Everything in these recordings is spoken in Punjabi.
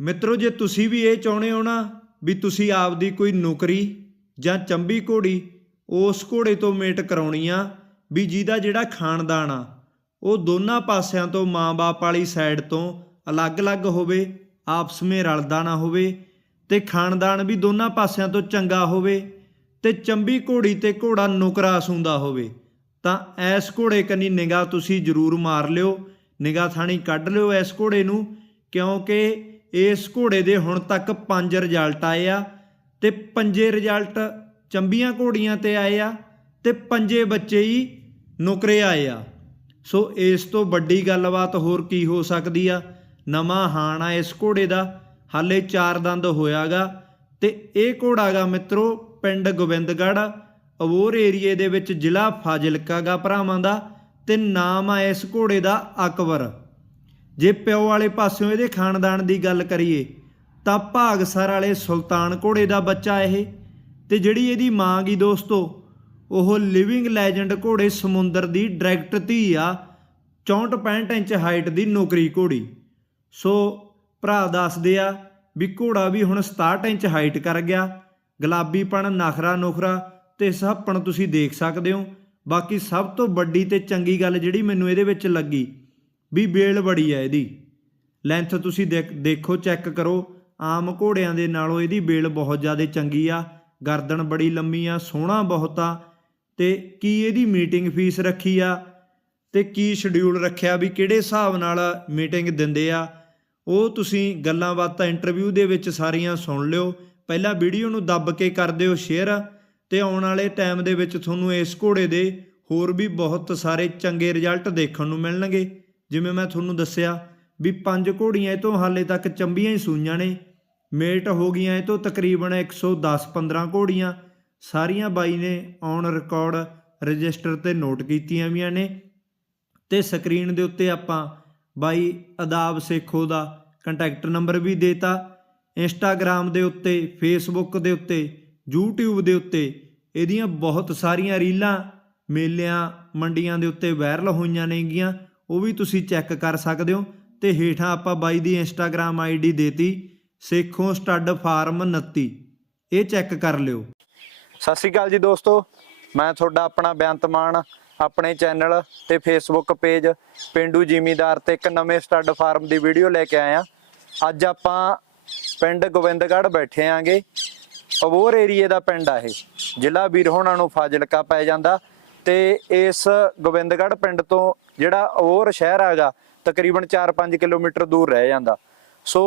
ਮਿੱਤਰੋ, ਜੇ ਤੁਸੀਂ ਵੀ ਇਹ ਚਾਹੁੰਦੇ ਹੋ ਨਾ ਵੀ ਤੁਸੀਂ ਆਪਦੀ ਕੋਈ ਨੌਕਰੀ ਜਾਂ ਚੰਬੀ ਘੋੜੀ ਉਸ ਘੋੜੇ ਤੋਂ ਮੇਟ ਕਰਾਉਣੀ ਆ, ਵੀ ਜਿਹਦਾ ਜਿਹੜਾ ਖਾਨਦਾਨ ਆ, ਉਹ ਦੋਨਾਂ ਪਾਸਿਆਂ ਤੋਂ ਮਾਂ-ਬਾਪ ਵਾਲੀ ਸਾਈਡ ਤੋਂ ਅਲੱਗ-ਅਲੱਗ ਹੋਵੇ, ਆਪਸ ਵਿੱਚ ਰਲਦਾ ਨਾ ਹੋਵੇ ਤੇ ਖਾਨਦਾਨ ਵੀ ਦੋਨਾਂ ਪਾਸਿਆਂ ਤੋਂ ਚੰਗਾ ਹੋਵੇ ਤੇ ਚੰਬੀ ਘੋੜੀ ਤੇ ਘੋੜਾ ਨੁਕਰਾ ਸੂੰਦਾ ਹੋਵੇ, ਤਾਂ ਐਸ ਘੋੜੇ ਕੰਨੀ ਨਿਗਾਹ ਤੁਸੀਂ ਜ਼ਰੂਰ ਮਾਰ ਲਿਓ, ਨਿਗਾਹ ਥਾਣੀ ਕੱਢ ਲਿਓ ਇਸ ਘੋੜੇ ਨੂੰ, ਕਿਉਂਕਿ ਇਸ ਘੋੜੇ ਦੇ ਹੁਣ ਤੱਕ 5 ਰਿਜ਼ਲਟ ਆਏ ਆ ਤੇ ਪੰਜੇ ਰਿਜ਼ਲਟ ਚੰਬੀਆਂ ਘੋੜੀਆਂ ਤੇ ਆਏ ਆ ਤੇ ਪੰਜੇ ਬੱਚੇ ਹੀ ਨੁਕਰੇ ਆਏ ਆ। ਸੋ ਇਸ ਤੋਂ ਵੱਡੀ ਗੱਲਬਾਤ ਹੋਰ ਕੀ ਹੋ ਸਕਦੀ ਆ? ਨਵਾਂ ਹਾਣ ਆ ਇਸ ਘੋੜੇ ਦਾ। ਹਾਲੇ ਚਾਰ ਦੰਦ ਹੋਇਆਗਾ ਤੇ ਇਹ ਘੋੜਾ ਗਾ ਮਿੱਤਰੋ ਪਿੰਡ ਗੋਬਿੰਦਗੜ੍ਹ ਅਬੋਰ ਏਰੀਏ ਦੇ ਵਿੱਚ ਜ਼ਿਲ੍ਹਾ ਫਾਜ਼ਿਲਕਾ ਗਾ ਭਰਾਵਾਂ ਦਾ ਤੇ ਨਾਮ ਆ ਇਸ ਘੋੜੇ ਦਾ ਅਕਬਰ। ਜੇ ਪਿਓ ਵਾਲੇ ਪਾਸਿਓਂ ਇਹਦੇ ਖਾਨਦਾਨ ਦੀ ਗੱਲ ਕਰੀਏ, ਤਾਂ ਭਾਗਸਰ ਵਾਲੇ ਸੁਲਤਾਨ ਘੋੜੇ ਦਾ ਬੱਚਾ ਇਹ। ਤੇ ਜਿਹੜੀ ਇਹਦੀ ਮਾਂ ਗਈ ਦੋਸਤੋ, ਉਹ ਲਿਵਿੰਗ ਲੈਜੈਂਡ ਘੋੜੇ ਸਮੁੰਦਰ ਦੀ ਡਾਇਰੈਕਟ ਧੀ ਆ 64 65 ਇੰਚ ਹਾਈਟ ਦੀ ਨੌਕਰੀ ਘੋੜੀ। ਸੋ ਭਰਾ ਦੱਸਦੇ ਆ ਵੀ ਘੋੜਾ ਵੀ ਹੁਣ 67 ਇੰਚ ਹਾਈਟ ਕਰ ਗਿਆ। ਗੁਲਾਬੀਪਣ ਨਖਰਾ ਨੁਖਰਾ ਤੇ ਸਹਪਣ ਤੁਸੀਂ ਦੇਖ ਸਕਦੇ ਹੋ। ਬਾਕੀ ਸਭ ਤੋਂ ਵੱਡੀ ਤੇ ਚੰਗੀ ਗੱਲ ਜਿਹੜੀ ਮੈਨੂੰ ਇਹਦੇ ਵਿੱਚ ਲੱਗੀ ਵੀ ਬੇਲ ਬੜੀ ਆ ਇਹਦੀ। ਲੈਂਥ ਤੁਸੀਂ ਦੇਖ- ਦੇਖੋ ਚੈੱਕ ਕਰੋ। ਆਮ ਘੋੜਿਆਂ ਦੇ ਨਾਲੋਂ ਇਹਦੀ ਬੇਲ ਬਹੁਤ ਜ਼ਿਆਦਾ ਚੰਗੀ ਆ। ਗਰਦਨ ਬੜੀ ਲੰਮੀ ਆ, ਸੋਹਣਾ ਬਹੁਤ ਆ। ਤੇ ਕੀ ਇਹਦੀ ਮੀਟਿੰਗ ਫੀਸ ਰੱਖੀ ਆ? ਤੇ ਕੀ ਸ਼ਡਿਊਲ ਰੱਖਿਆ ਵੀ ਕਿਹੜੇ ਹਿਸਾਬ ਨਾਲ ਮੀਟਿੰਗ ਦਿੰਦੇ ਆ? ਉਹ ਤੁਸੀਂ ਗੱਲਾਂ ਬਾਤਾਂ ਇੰਟਰਵਿਊ ਦੇ ਵਿੱਚ ਸਾਰੀਆਂ ਸੁਣ ਲਿਓ। ਪਹਿਲਾਂ ਵੀਡੀਓ ਨੂੰ ਦੱਬ ਕੇ ਕਰ ਦਿਓ ਸ਼ੇਅਰ ਤੇ ਆਉਣ ਵਾਲੇ ਟਾਈਮ ਦੇ ਵਿੱਚ ਤੁਹਾਨੂੰ ਇਸ ਘੋੜੇ ਦੇ ਹੋਰ ਵੀ ਬਹੁਤ ਸਾਰੇ ਚੰਗੇ ਰਿਜ਼ਲਟ ਦੇਖਣ ਨੂੰ ਮਿਲਣਗੇ। ਜਿਵੇਂ ਮੈਂ ਤੁਹਾਨੂੰ ਦੱਸਿਆ ਵੀ ਪੰਜ ਘੋੜੀਆਂ ਇਹ ਤੋਂ ਹਾਲੇ ਤੱਕ ਚੰਬੀਆਂ ਹੀ ਸੂਈਆਂ ਨੇ। ਮੇਟ ਹੋ ਗਈਆਂ ਇਹ ਤੋਂ ਤਕਰੀਬਨ 110-15 ਘੋੜੀਆਂ। ਸਾਰੀਆਂ ਬਾਈ ਨੇ ਔਨ ਰਿਕਾਰਡ ਰਜਿਸਟਰ ਤੇ ਨੋਟ ਕੀਤੀਆਂ ਵੀਆਂ ਨੇ। ਤੇ ਸਕਰੀਨ ਦੇ ਉੱਤੇ ਆਪਾਂ ਬਾਈ ਅਦਾਬ ਸੇਖੋ ਦਾ ਕੰਟੈਕਟ ਨੰਬਰ ਵੀ ਦੇਤਾ। ਇੰਸਟਾਗ੍ਰam ਦੇ ਉੱਤੇ ਫੇਸਬੁੱਕ ਦੇ ਉੱਤੇ, YouTube ਦੇ ਉੱਤੇ ਇਹਦੀਆਂ ਬਹੁਤ ਸਾਰੀਆਂ ਰੀਲਾਂ ਮੇਲਿਆਂ ਮੰਡੀਆਂ ਦੇ ਉੱਤੇ ਵਾਇਰਲ ਹੋਈਆਂ ਨੇਗੀਆਂ। ਉਹ ਵੀ ਤੁਸੀਂ ਚੈੱਕ ਕਰ ਸਕਦੇ ਹੋ ਤੇ ਹੇਠਾਂ ਆਪਾਂ ਬਾਈ ਦੀ ਇੰਸਟਾਗ੍ਰam ਆਈਡੀ ਦੇਤੀ, ਸੇਖੋਂ ਸਟੱਡ ਫਾਰਮ 29 ਇਹ ਚੈੱਕ ਕਰ ਲਿਓ। ਸਤਿ ਸ਼੍ਰੀ ਅਕਾਲ ਜੀ ਦੋਸਤੋ, ਮੈਂ ਤੁਹਾਡਾ ਆਪਣਾ ਬੇਅੰਤ ਮਾਨ ਆਪਣੇ ਚੈਨਲ ਤੇ ਫੇਸਬੁੱਕ ਪੇਜ ਪਿੰਡੂ ਜ਼ਿਮੀਦਾਰ ਤੇ ਇੱਕ ਨਵੇਂ ਸਟੱਡ ਫਾਰਮ ਦੀ ਵੀਡੀਓ ਲੈ ਕੇ ਆਇਆ। ਅੱਜ ਆਪਾਂ ਪਿੰਡ ਗੋਬਿੰਦਗੜ੍ਹ ਬੈਠੇ ਆਂਗੇ। ਅਬੋਰ ਏਰੀਏ ਦਾ ਪਿੰਡ ਆ ਇਹ। ਜ਼ਿਲ੍ਹਾ ਵੀਰ ਹੋਣਾ ਨੂੰ ਫਾਜ਼ਿਲਕਾ ਪੈ ਜਾਂਦਾ। ਤੇ ਇਸ ਗੋਬਿੰਦਗੜ੍ਹ ਪਿੰਡ ਤੋਂ ਜਿਹੜਾ ਅਬੋਰ ਸ਼ਹਿਰ ਹੈਗਾ, ਤਕਰੀਬਨ 4-5 ਕਿਲੋਮੀਟਰ ਦੂਰ ਰਹਿ ਜਾਂਦਾ। ਸੋ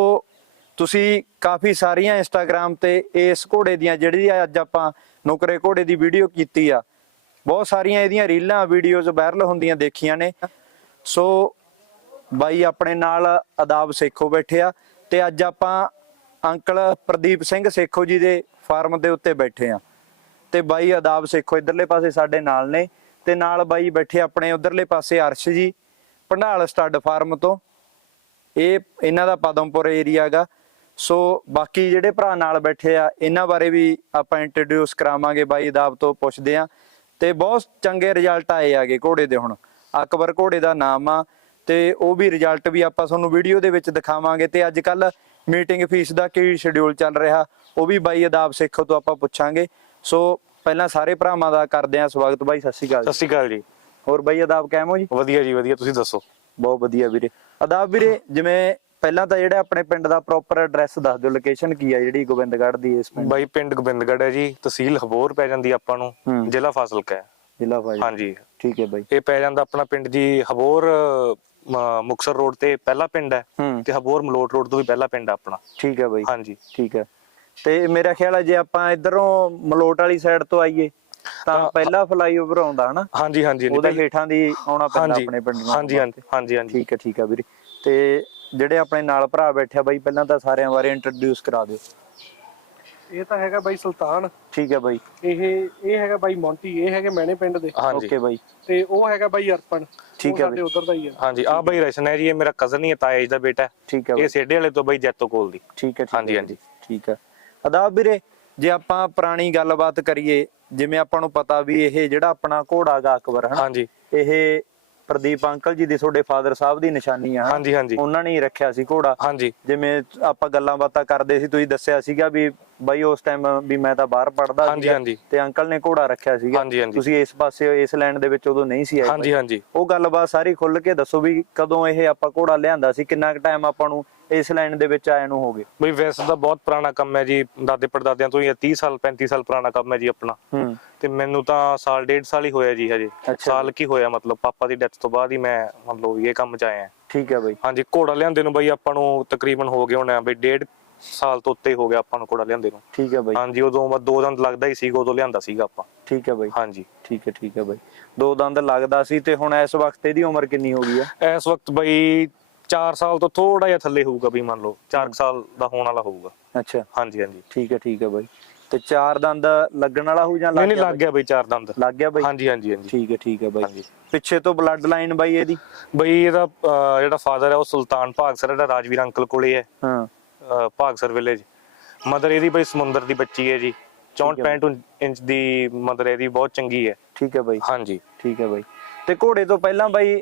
ਤੁਸੀਂ ਕਾਫੀ ਸਾਰੀਆਂ ਇੰਸਟਾਗ੍ਰam ਤੇ ਇਸ ਘੋੜੇ ਦੀਆਂ ਜਿਹੜੀ ਅੱਜ ਆਪਾਂ ਨੁਕਰੇ ਘੋੜੇ ਦੀ ਵੀਡੀਓ ਕੀਤੀ ਆ, ਬਹੁਤ ਸਾਰੀਆਂ ਇਹਦੀਆਂ ਰੀਲਾਂ ਵੀਡੀਓਜ਼ ਵਾਇਰਲ ਹੁੰਦੀਆਂ ਦੇਖੀਆਂ ਨੇ। ਸੋ ਬਾਈ ਆਪਣੇ ਨਾਲ ਆਦਾਬ ਸੇਖੋ ਬੈਠੇ ਆ ਤੇ ਅੱਜ ਆਪਾਂ ਅੰਕਲ ਪ੍ਰਦੀਪ ਸਿੰਘ ਸੇਖੋ ਜੀ ਦੇ ਫਾਰਮ ਦੇ ਉੱਤੇ ਬੈਠੇ ਆ। ਤੇ ਬਾਈ ਆਦਾਬ ਸੇਖੋ ਇਧਰਲੇ ਪਾਸੇ ਸਾਡੇ ਨਾਲ ਨੇ ਤੇ ਨਾਲ ਬਾਈ ਬੈਠੇ ਆਪਣੇ ਉਧਰਲੇ ਪਾਸੇ ਅਰਸ਼ ਜੀ, ਭੰਡਾਲ ਸਟੱਡ ਫਾਰਮ ਤੋਂ। ਇਹ ਇਹਨਾਂ ਦਾ ਪਦਮਪੁਰ ਏਰੀਆ ਸੋ ਬਾਕੀ ਜਿਹੜੇ ਭਰਾ ਨਾਲ ਬੈਠੇ ਆ, ਇਹਨਾਂ ਬਾਰੇ ਵੀ ਆਪਾਂ ਇੰਟਰੋਡਿਊਸ ਕਰਾਵਾਂਗੇ ਬਾਈ ਦਾਬ ਤੋਂ ਪੁੱਛਦੇ ਆ। ਤੇ ਬਹੁਤ ਚੰਗੇ ਰਿਜ਼ਲਟ ਆਏ ਆਗੇ ਘੋੜੇ ਦੇ ਹੁਣ। ਅਕਬਰ ਘੋੜੇ ਦਾ ਨਾਮ ਆ ਤੇ ਉਹ ਵੀ ਰਿਜ਼ਲਟ ਵੀ ਆਪਾਂ ਤੁਹਾਨੂੰ ਵੀਡੀਓ ਦੇ ਵਿੱਚ ਦਿਖਾਵਾਂਗੇ। ਤੇ ਅੱਜ ਕੱਲ ਮੀਟਿੰਗ ਫੀਸ ਦਾ ਕੀ ਸ਼ਡਿਊਲ ਚੱਲ ਰਿਹਾ, ਉਹ ਵੀ ਬਾਈ ਅਦਾਬ ਸਿੱਖੋ ਤੋਂ ਆਪਾਂ ਪੁੱਛਾਂਗੇ। ਸੋ ਪਹਿਲਾਂ ਸਾਰੇ ਭਰਾਵਾਂ ਦਾ ਕਰਦੇ ਆ ਸਵਾਗਤ ਬਾਈ ਸਤਿ ਸ਼੍ਰੀ ਅਕਾਲ ਸਤਿ ਸ਼੍ਰੀ ਅਕਾਲ ਜੀ। ਹੋਰ ਬਾਈ ਅਦਾਬ ਕਿਵੇਂ ਹੋ ਜੀ? ਵਧੀਆ ਜੀ ਵਧੀਆ ਤੁਸੀਂ ਦੱਸੋ? ਬਹੁਤ ਵਧੀਆ ਵੀਰੇ। ਅਦਾਬ ਵੀਰੇ ਜਿਵੇਂ ਪਹਿਲਾਂ ਤਾਂ ਜਿਹੜਾ ਆਪਣੇ ਪਿੰਡ ਦਾ ਪ੍ਰੋਪਰ ਐਡਰੈਸ ਦੱਸ ਦਿਓ ਲੋਕੇਸ਼ਨ ਕੀ ਆ ਜਿਹੜੀ ਗੋਬਿੰਦਗੜ੍ਹ ਦੀ ਇਸ ਪਿੰਡ? ਬਾਈ ਪਿੰਡ ਗੋਬਿੰਦਗੜ੍ਹ ਹੈ ਜੀ ਤਹਿਸੀਲ ਹਬੋਰ ਪੈ ਜਾਂਦੀ ਆਪਾਂ ਨੂੰ। ਜ਼ਿਲ੍ਹਾ ਫਾਜ਼ਿਲਕਾ ਹੈ। ਜ਼ਿਲ੍ਹਾ ਫਾਜ਼ਿਲਕਾ। ਹਾਂਜੀ। ਠੀਕ ਹੈ ਬਾਈ। ਇਹ ਪੈ ਜਾਂਦਾ ਆਪਣਾ ਪਿੰਡ ਜੀ ਹਬੋਰ ਅਹ, ਮੁਕਤਸਰ ਰੋਡ ਤੇ ਪਹਿਲਾ ਪਿੰਡ ਹੈ ਤੇ ਹਬੋਰ ਮਲੋਟ ਰੋਡ ਤੋਂ ਵੀ ਪਹਿਲਾ ਪਿੰਡ ਆਪਣਾ। ਠੀਕ ਹੈ ਬਾਈ। ਹਾਂਜੀ। ਠੀਕ ਹੈ। ਤੇ ਮੇਰਾ ਖਿਆਲ ਹੈ ਜੇ ਆਪਾਂ ਇਧਰੋਂ ਮਲੋਟ ਵਾਲੀ ਸਾਈਡ ਤੋਂ ਆਈਏ ਤਾਂ ਪਹਿਲਾ ਫਲਾਈਓਵਰ ਆਉਂਦਾ ਹਨਾ? ਹਾਂਜੀ ਹਾਂਜੀ ਉਹਦੇ ਹੇਠਾਂ ਦੀ ਆਉਣਾ ਪੈਂਦਾ ਆਪਣੇ ਪਿੰਡ ਨੂੰ ਹਾਂਜੀ ਹਾਂਜੀ ਹਾਂਜੀ ਹਾਂਜੀ। ਠੀਕ ਹੈ ਠੀਕ ਹੈ ਵੀਰੇ। ਤੇ ਜਿਹੜੇ ਆਪਣੇ ਨਾਲ ਭਰਾ ਬੈਠਿਆ ਬਾਈ ਪਹਿਲਾਂ ਤਾਂ ਸਾਰਿਆਂ ਬਾਰੇ ਇੰਟਰੋਡਿਊਸ ਕਰਾ ਦਿਓ। ਇਹ ਤਾਂ ਹੈਗਾ ਬਾਈ ਸੁਲਤਾਨ। ਠੀਕ ਹੈ ਬਾਈ। ਇਹ ਇਹ ਹੈਗਾ ਬਾਈ ਮੌਂਟੀ ਇਹ ਹੈਗੇ ਮੈਨੇ ਪਿੰਡ ਦੇ। ਓਕੇ ਬਾਈ। ਤੇ ਉਹ ਹੈਗਾ ਬਾਈ ਅਰਪਣ। ਠੀਕ ਹੈ ਸਾਡੇ। ਉਧਰ ਦਾ ਹੀ ਹੈ ਹਾਂਜੀ ਆ ਬਾਈ ਰਸ਼ਨ ਹੈ ਜੀ ਇਹ ਮੇਰਾ ਕਜ਼ਨ ਹੀ ਹੈ ਤਾਇਆ ਜੀ ਦਾ ਬੇਟਾ ਹੈ। ਠੀਕ ਹੈ ਇਹ ਬਾਈ। ਸੇਡੇ ਵਾਲੇ ਤੋਂ ਬਾਈ ਜੈਤੋ ਕੋਲ ਦੀ। ਠੀਕ ਹੈ ਹਾਂਜੀ, ਹਾਂਜੀ। ਠੀਕ ਹੈ। ਅਦਾਬ ਵੀਰੇ ਜੇ ਆਪਾਂ ਪੁਰਾਣੀ ਗੱਲਬਾਤ ਕਰੀਏ ਜਿਵੇਂ ਆਪਾਂ ਨੂੰ ਪਤਾ ਵੀ ਇਹ ਜਿਹੜਾ ਆਪਣਾ ਘੋੜਾ ਗਾ ਅਕਬਰ ਹਨਾ? ਹਾਂਜੀ। ਇਹ ਪ੍ਰਦੀਪ ਅੰਕਲ ਜੀ ਦੀ ਤੁਹਾਡੇ ਫਾਦਰ ਸਾਹਿਬ ਦੀ ਨਿਸ਼ਾਨੀ ਆ? ਹਾਂਜੀ ਹਾਂਜੀ। ਉਹਨਾਂ ਨੇ ਹੀ ਰੱਖਿਆ ਸੀ ਘੋੜਾ। ਹਾਂਜੀ। ਜਿਵੇਂ ਆਪਾਂ ਗੱਲਾਂ ਬਾਤਾਂ ਕਰਦੇ ਸੀ ਤੁਸੀਂ ਦੱਸਿਆ ਸੀਗਾ ਵੀ ਬਾਈ ਉਸ ਟਾਈਮ ਵੀ ਮੈਂ ਤਾਂ ਬਾਹਰ ਪੜਦਾ ਹਾਂਜੀ, ਹਾਂਜੀ। ਤੇ ਅੰਕਲ ਨੇ ਘੋੜਾ ਰੱਖਿਆ ਸੀਗਾ। ਹਾਂਜੀ। ਤੁਸੀਂ ਇਸ ਪਾਸੇ ਇਸ ਲਾਈਨ ਦੇ ਵਿੱਚ ਉਦੋਂ ਨਹੀਂ ਸੀ ਆਏ ਹਾਂਜੀ ਹਾਂਜੀ। ਉਹ ਗੱਲਬਾਤ ਸਾਰੀ ਖੁੱਲ ਕੇ ਦੱਸੋ ਵੀ ਕਦੋਂ ਇਹ ਆਪਾਂ ਘੋੜਾ ਲਿਆਂਦਾ ਸੀ ਕਿੰਨਾ ਕੁ ਟਾਈਮ ਆਪਾਂ ਨੂੰ ਇਸ ਲਾਈਨ ਦੇ ਵਿੱਚ ਆਏ ਨੂੰ ਹੋ ਗਏ। ਬਈ ਵੈਸੇ ਤਾਂ ਬਹੁਤ ਪੁਰਾਣਾ ਕੰਮ ਹੈ ਜੀ ਦਾਦੇ ਪੜਦਾਦਿਆਂ ਤੋਂ ਹੀ ਇਹ 30 ਸਾਲ 35 ਸਾਲ ਪੁਰਾਣਾ ਕੰਮ ਹੈ ਜੀ ਆਪਣਾ। ਹੂੰ। ਤੇ ਮੈਨੂੰ ਤਾਂ ਸਾਲ ਡੇਢ ਸਾਲ ਹੀ ਹੋਇਆ ਜੀ ਹਜੇ। ਅੱਛਾ। ਸਾਲ ਕੀ ਹੋਇਆ ਮਤਲਬ ਪਾਪਾ ਦੀ ਡੈਥ ਤੋਂ ਬਾਅਦ ਹੀ ਮੈਂ ਮਤਲਬ ਇਹ ਕੰਮ ਚ ਆਇਆ। ਠੀਕ ਹੈ ਬਾਈ। ਹਾਂਜੀ ਘੋੜਾ ਲਿਆਂਦੇ ਨੂੰ ਬਈ ਆਪਾਂ ਨੂੰ ਤਕਰੀਬਨ ਹੋ ਗਏ ਹੋਣੇ ਬਈ ਡੇਢ ਸਾਲ ਤੋਂ ਉੱਤੇ ਹੋ ਗਿਆ ਆਪਾਂ ਨੂੰ ਘੋੜਾ ਲਿਆਂਦੇ ਨੂੰ। ਠੀਕ ਹੈ ਬਾਈ। ਹਾਂਜੀ ਉਦੋਂ ਮੈਂ ਦੋ ਦੰਦ ਲੱਗਦਾ ਹੀ ਸੀਗਾ ਉਦੋਂ ਲਿਆਂਦਾ ਸੀਗਾ ਆਪਾਂ। ਠੀਕ ਹੈ ਬਾਈ। ਹਾਂਜੀ। ਠੀਕ ਹੈ ਠੀਕ ਹੈ ਬਾਈ। ਦੋ ਦੰਦ ਲੱਗਦਾ ਸੀ ਤੇ ਹੁਣ ਇਸ ਵਕਤ ਇਹਦੀ ਉਮਰ ਕਿੰਨੀ ਹੋ ਗਈ ਆ ਇਸ ਵਕਤ ਬਈ 4 ਸਾਲ ਤੋਂ ਥੋੜਾ ਜਿਹਾ ਥੱਲੇ ਹੋਊਗਾ ਵੀ ਮੰਨ ਲਓ 4 ਸਾਲ ਦਾ ਹੋਣ ਵਾਲਾ ਹੋਊਗਾ। ਅੱਛਾ। ਹਾਂਜੀ ਹਾਂਜੀ। ਠੀਕ ਹੈ ਠੀਕ ਹੈ ਬਾਈ। ਤੇ ਚਾਰ ਦੰਦ ਲੱਗਣ ਵਾਲਾ ਹੋ ਜਾਂ ਲੱਗ ਨਹੀਂ ਲੱਗ ਗਿਆ ਬਈ? ਚਾਰ ਦੰਦ। ਲੱਗ ਗਿਆ ਬਾਈ? ਹਾਂਜੀ ਹਾਂਜੀ ਹਾਂਜੀ। ਠੀਕ ਹੈ ਠੀਕ ਹੈ ਬਾਈ। ਪਿੱਛੇ ਤੋਂ ਬਲੱਡ ਲਾਈਨ ਬਾਈ ਇਹਦੀ? ਬਈ ਇਹਦਾ ਜਿਹੜਾ ਫਾਦਰ ਹੈ ਉਹ ਸੁਲਤਾਨ ਭਾਗਸਰ ਜਿਹੜਾ ਰਾਜਵੀਰ ਅੰਕਲ ਕੋਲੇ ਹੈ। ਹਾਂ। ਅਹ, ਭਾਗਸਰ ਵਿਲੇਜ ਮਦਰ ਇਹਦੀ ਬਈ ਸਮੁੰਦਰ ਦੀ ਬੱਚੀ ਹੈ ਜੀ। 64 ਠੀਕ ਹੈ 65 ਇੰਚ ਦੀ ਮਦਰ ਇਹਦੀ ਬਹੁਤ ਚੰਗੀ ਹੈ। ਠੀਕ ਹੈ ਬਾਈ। ਹਾਂਜੀ। ਠੀਕ ਹੈ ਬਾਈ। ਤੇ ਘੋੜੇ ਤੋਂ ਪਹਿਲਾਂ ਬਾਈ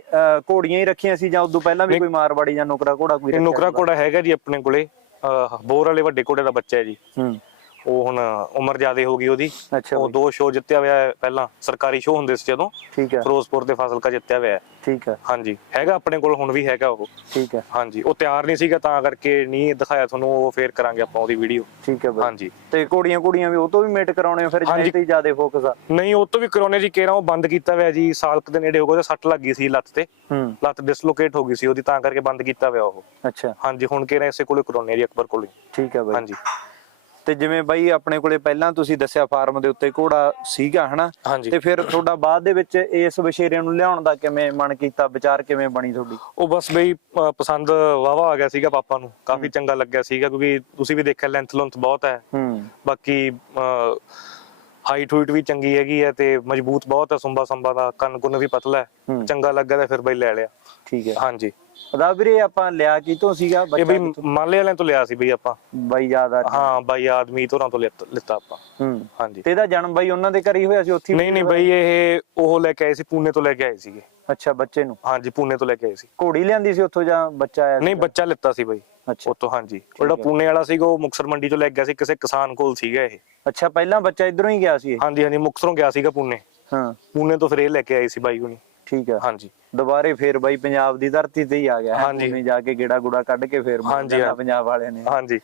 ਘੋੜੀਆਂ ਹੀ ਰੱਖੀਆਂ ਸੀ ਜਾਂ ਉਦੋਂ ਪਹਿਲਾਂ ਵੀ। ਕੋਈ ਮਾਰਵਾੜੀ ਜਾਂ ਨੁਕਰਾ ਘੋੜਾ ਕੋਈ ਨੁਕਰਾ? ਘੋੜਾ ਹੈਗਾ ਜੀ ਆਪਣੇ ਕੋਲੇ ਬੋਰ ਵਾਲੇ ਵੱਡੇ ਘੋੜੇ ਦਾ ਬੱਚਾ ਹੈ ਜੀ ਹੂੰ ਉਹ ਹੁਣ ਉਮਰ ਜ਼ਿਆਦੇ ਹੋ ਗਈ ਉਹਦੀ। ਅੱਛਾ ਉਹ ਦੋ ਸ਼ੋਅ ਜਿੱਤਿਆ ਹੋਇਆ ਹੈ ਪਹਿਲਾਂ ਸਰਕਾਰੀ ਸ਼ੋਅ ਹੁੰਦੇ ਸੀ ਜਦੋਂ। ਠੀਕ ਹੈ। ਫਿਰੋਜ਼ਪੁਰ ਦੇ ਫਾਜ਼ਿਲਕਾ ਜਿੱਤਿਆ ਹੋਇਆ ਹੈ। ਠੀਕ ਹੈ। ਹਾਂਜੀ ਹੈਗਾ ਆਪਣੇ ਕੋਲ ਹੁਣ ਵੀ ਹੈਗਾ ਉਹ। ਠੀਕ ਹੈ। ਹਾਂਜੀ ਉਹ ਤਿਆਰ ਨਹੀਂ ਸੀਗਾ ਤਾਂ ਕਰਕੇ ਨਹੀਂ ਦਿਖਾਇਆ ਤੁਹਾਨੂੰ ਉਹ ਫੇਰ ਕਰਾਂਗੇ ਆਪਾਂ ਉਹਦੀ ਵੀਡੀਓ ਠੀਕ ਹੈ ਬਾਈ। ਹਾਂਜੀ। ਤੇ ਘੋੜੀਆਂ ਘੋੜੀਆਂ ਵੀ ਉਹ ਤੋਂ ਵੀ ਮੇਟ ਕਰਾਉਣੇ ਆ ਫਿਰ। ਜਿਹਦੇ ਤੇ ਜ਼ਿਆਦਾ ਫੋਕਸ ਆ। ਨਹੀਂ ਉਹ ਤੋਂ ਵੀ ਕਰਾਉਣੇ ਜੀ ਕੇਰਾ ਉਹ ਬੰਦ ਕੀਤਾ ਹੋਇਆ ਜੀ ਸਾਲ ਕੁ ਦੇ ਨੇੜੇ ਹੋ ਗਿਆ ਸੱਟ ਲੱਗ ਗਈ ਸੀ ਲੱਤ ਤੇ। ਹੂੰ। ਲੱਤ ਡਿਸਲੋਕੇਟ ਹੋ ਗਈ ਸੀ ਉਹਦੀ ਤਾਂ ਕਰਕੇ ਬੰਦ ਕੀਤਾ ਹੋਇਆ ਉਹ। ਅੱਛਾ। ਹਾਂਜੀ ਹੁਣ ਕੇਰਾ ਇਸੇ ਕੋਲੇ ਕਰਾਉਣੇ ਜੀ ਅਕਬਰ ਕੋਲੇ। ਠੀਕ ਹੈ ਬਾਈ। ਹਾਂਜੀ। ਤੇ ਜਿਵੇਂ ਬਾਈ ਆਪਣੇ ਕੋਲੇ ਪਹਿਲਾਂ ਤੁਸੀਂ ਦੱਸਿਆ ਫਾਰਮ ਦੇ ਉੱਤੇ ਘੋੜਾ ਸੀਗਾ ਹਨਾ? ਤੇ ਫਿਰ ਤੁਹਾਡਾ ਬਾਅਦ ਦੇ ਵਿੱਚ ਇਸ ਵਿਸ਼ੇਰੇ ਨੂੰ ਲਿਆਉਣ ਦਾ ਕਿਵੇਂ ਮਨ ਕੀਤਾ? ਵਿਚਾਰ ਕਿਵੇਂ ਬਣੀ ਤੁਹਾਡੀ? ਉਹ ਬਸ ਬਈ ਪਸੰਦ ਵਾਵਾ ਆ ਗਿਆ ਸੀਗਾ ਪਾਪਾ ਨੂੰ। ਕਾਫੀ ਚੰਗਾ ਲੱਗਿਆ ਸੀਗਾ ਕਿਉਂਕਿ ਤੁਸੀਂ ਵੀ ਦੇਖਿਆ ਲੈਂਥ ਲੁੰਥ ਬਹੁਤ ਹੈ। ਬਾਕੀ ਹਾਈਟ ਹੂਟ ਵੀ ਚੰਗੀ ਹੈਗੀ ਹੈ ਤੇ ਮਜ਼ਬੂਤ ਬਹੁਤ ਹੈ ਸੁੰਬਾ ਸੰਬਾ ਦਾ ਕੰਨ ਕੁੰਨ ਵੀ ਪਤਲਾ ਹੈ। ਹੂੰ। ਚੰਗਾ ਲੱਗਾ ਤਾਂ ਫਿਰ ਬਈ ਲੈ ਲਿਆ। ਠੀਕ ਹੈ। ਹਾਂਜੀ। ਅਦਾ ਵੀਰੇ ਆਪਾਂ ਲਿਆ ਕੀ ਤੋਂ ਸੀਗਾ? ਇਹ ਬਈ ਕਿੱਥੋਂ? ਮਾਲੇ ਵਾਲਿਆਂ ਤੋਂ ਲਿਆ ਸੀ ਬਈ ਆਪਾਂ। ਬਾਈ ਯਾਦ ਆ ਹਾਂ ਬਾਈ ਆਦਮੀ ਤੋਰਾਂ ਤੋਂ ਲਿੱਤ- ਲਿੱਤਾ ਆਪਾਂ। ਹੂੰ। ਹਾਂਜੀ। ਤੇ ਇਹਦਾ ਜਨਮ ਬਾਈ ਉਹਨਾਂ ਦੇ ਘਰ ਹੀ ਹੋਇਆ ਸੀ ਉੱਥੇ ਹੀ ਨਹੀਂ ਨਹੀਂ ਬਈ ਇਹ ਉਹ ਲੈ ਕੇ ਆਏ ਸੀ ਪੂਨੇ ਤੋਂ ਲੈ ਕੇ ਆਏ ਸੀਗੇ। ਅੱਛਾ ਬੱਚੇ ਨੂੰ? ਹਾਂਜੀ ਪੂਨੇ ਤੋਂ ਲੈ ਕੇ ਆਏ ਸੀ। ਘੋੜੀ ਲਿਆਂਦੀ ਸੀ ਉੱਥੋਂ ਜਾਂ ਬੱਚਾ ਆਇਆ ਨਹੀਂ ਸੀਗਾ? ਬੱਚਾ ਲਿੱਤਾ ਸੀ ਬਈ। ਅੱਛਾ। ਉਤੋਂ ਹਾਂਜੀ। ਉਹ ਜਿਹੜਾ ਪੂਨੇ ਵਾਲਾ ਸੀਗਾ ਉਹ ਮੁਕਸਰ ਮੰਡੀ ਤੋਂ ਲੈ ਕੇ ਗਿਆ ਸੀ ਕਿਸੇ ਕਿਸਾਨ ਕੋਲ ਸੀਗਾ ਇਹ। ਅੱਛਾ ਪਹਿਲਾਂ ਬੱਚਾ ਇਧਰੋਂ ਹੀ ਗਿਆ ਸੀ ਇਹ? ਹਾਂਜੀ ਹਾਂਜੀ ਮੁਕਸਰੋਂ ਗਿਆ ਸੀਗਾ ਪੂਨੇ। ਹਾਂ। ਪੂਨੇ ਤੋਂ ਫਿਰ ਇਹ ਲੈ ਕੇ ਆਏ ਸੀ ਬਾਈ ਹੁਣੀ। ਠੀਕ ਹੈ ਹਾਂਜੀ। ਦੁਬਾਰੇ ਫੇਰ ਬਾਈ ਪੰਜਾਬ ਦੀ ਧਰਤੀ ਤੇ ਹੀ ਆ ਗਿਆ। ਹਾਂਜੀ। ਉਹਨੇ ਜਾ ਕੇ ਗੇੜਾ ਗੁੜਾ ਕੱਢ ਕੇ ਫੇਰ ਹਾਂਜੀ। ਪੰਜਾਬ ਵਾਲਿਆਂ ਨੇ। ਹਾਂਜੀ।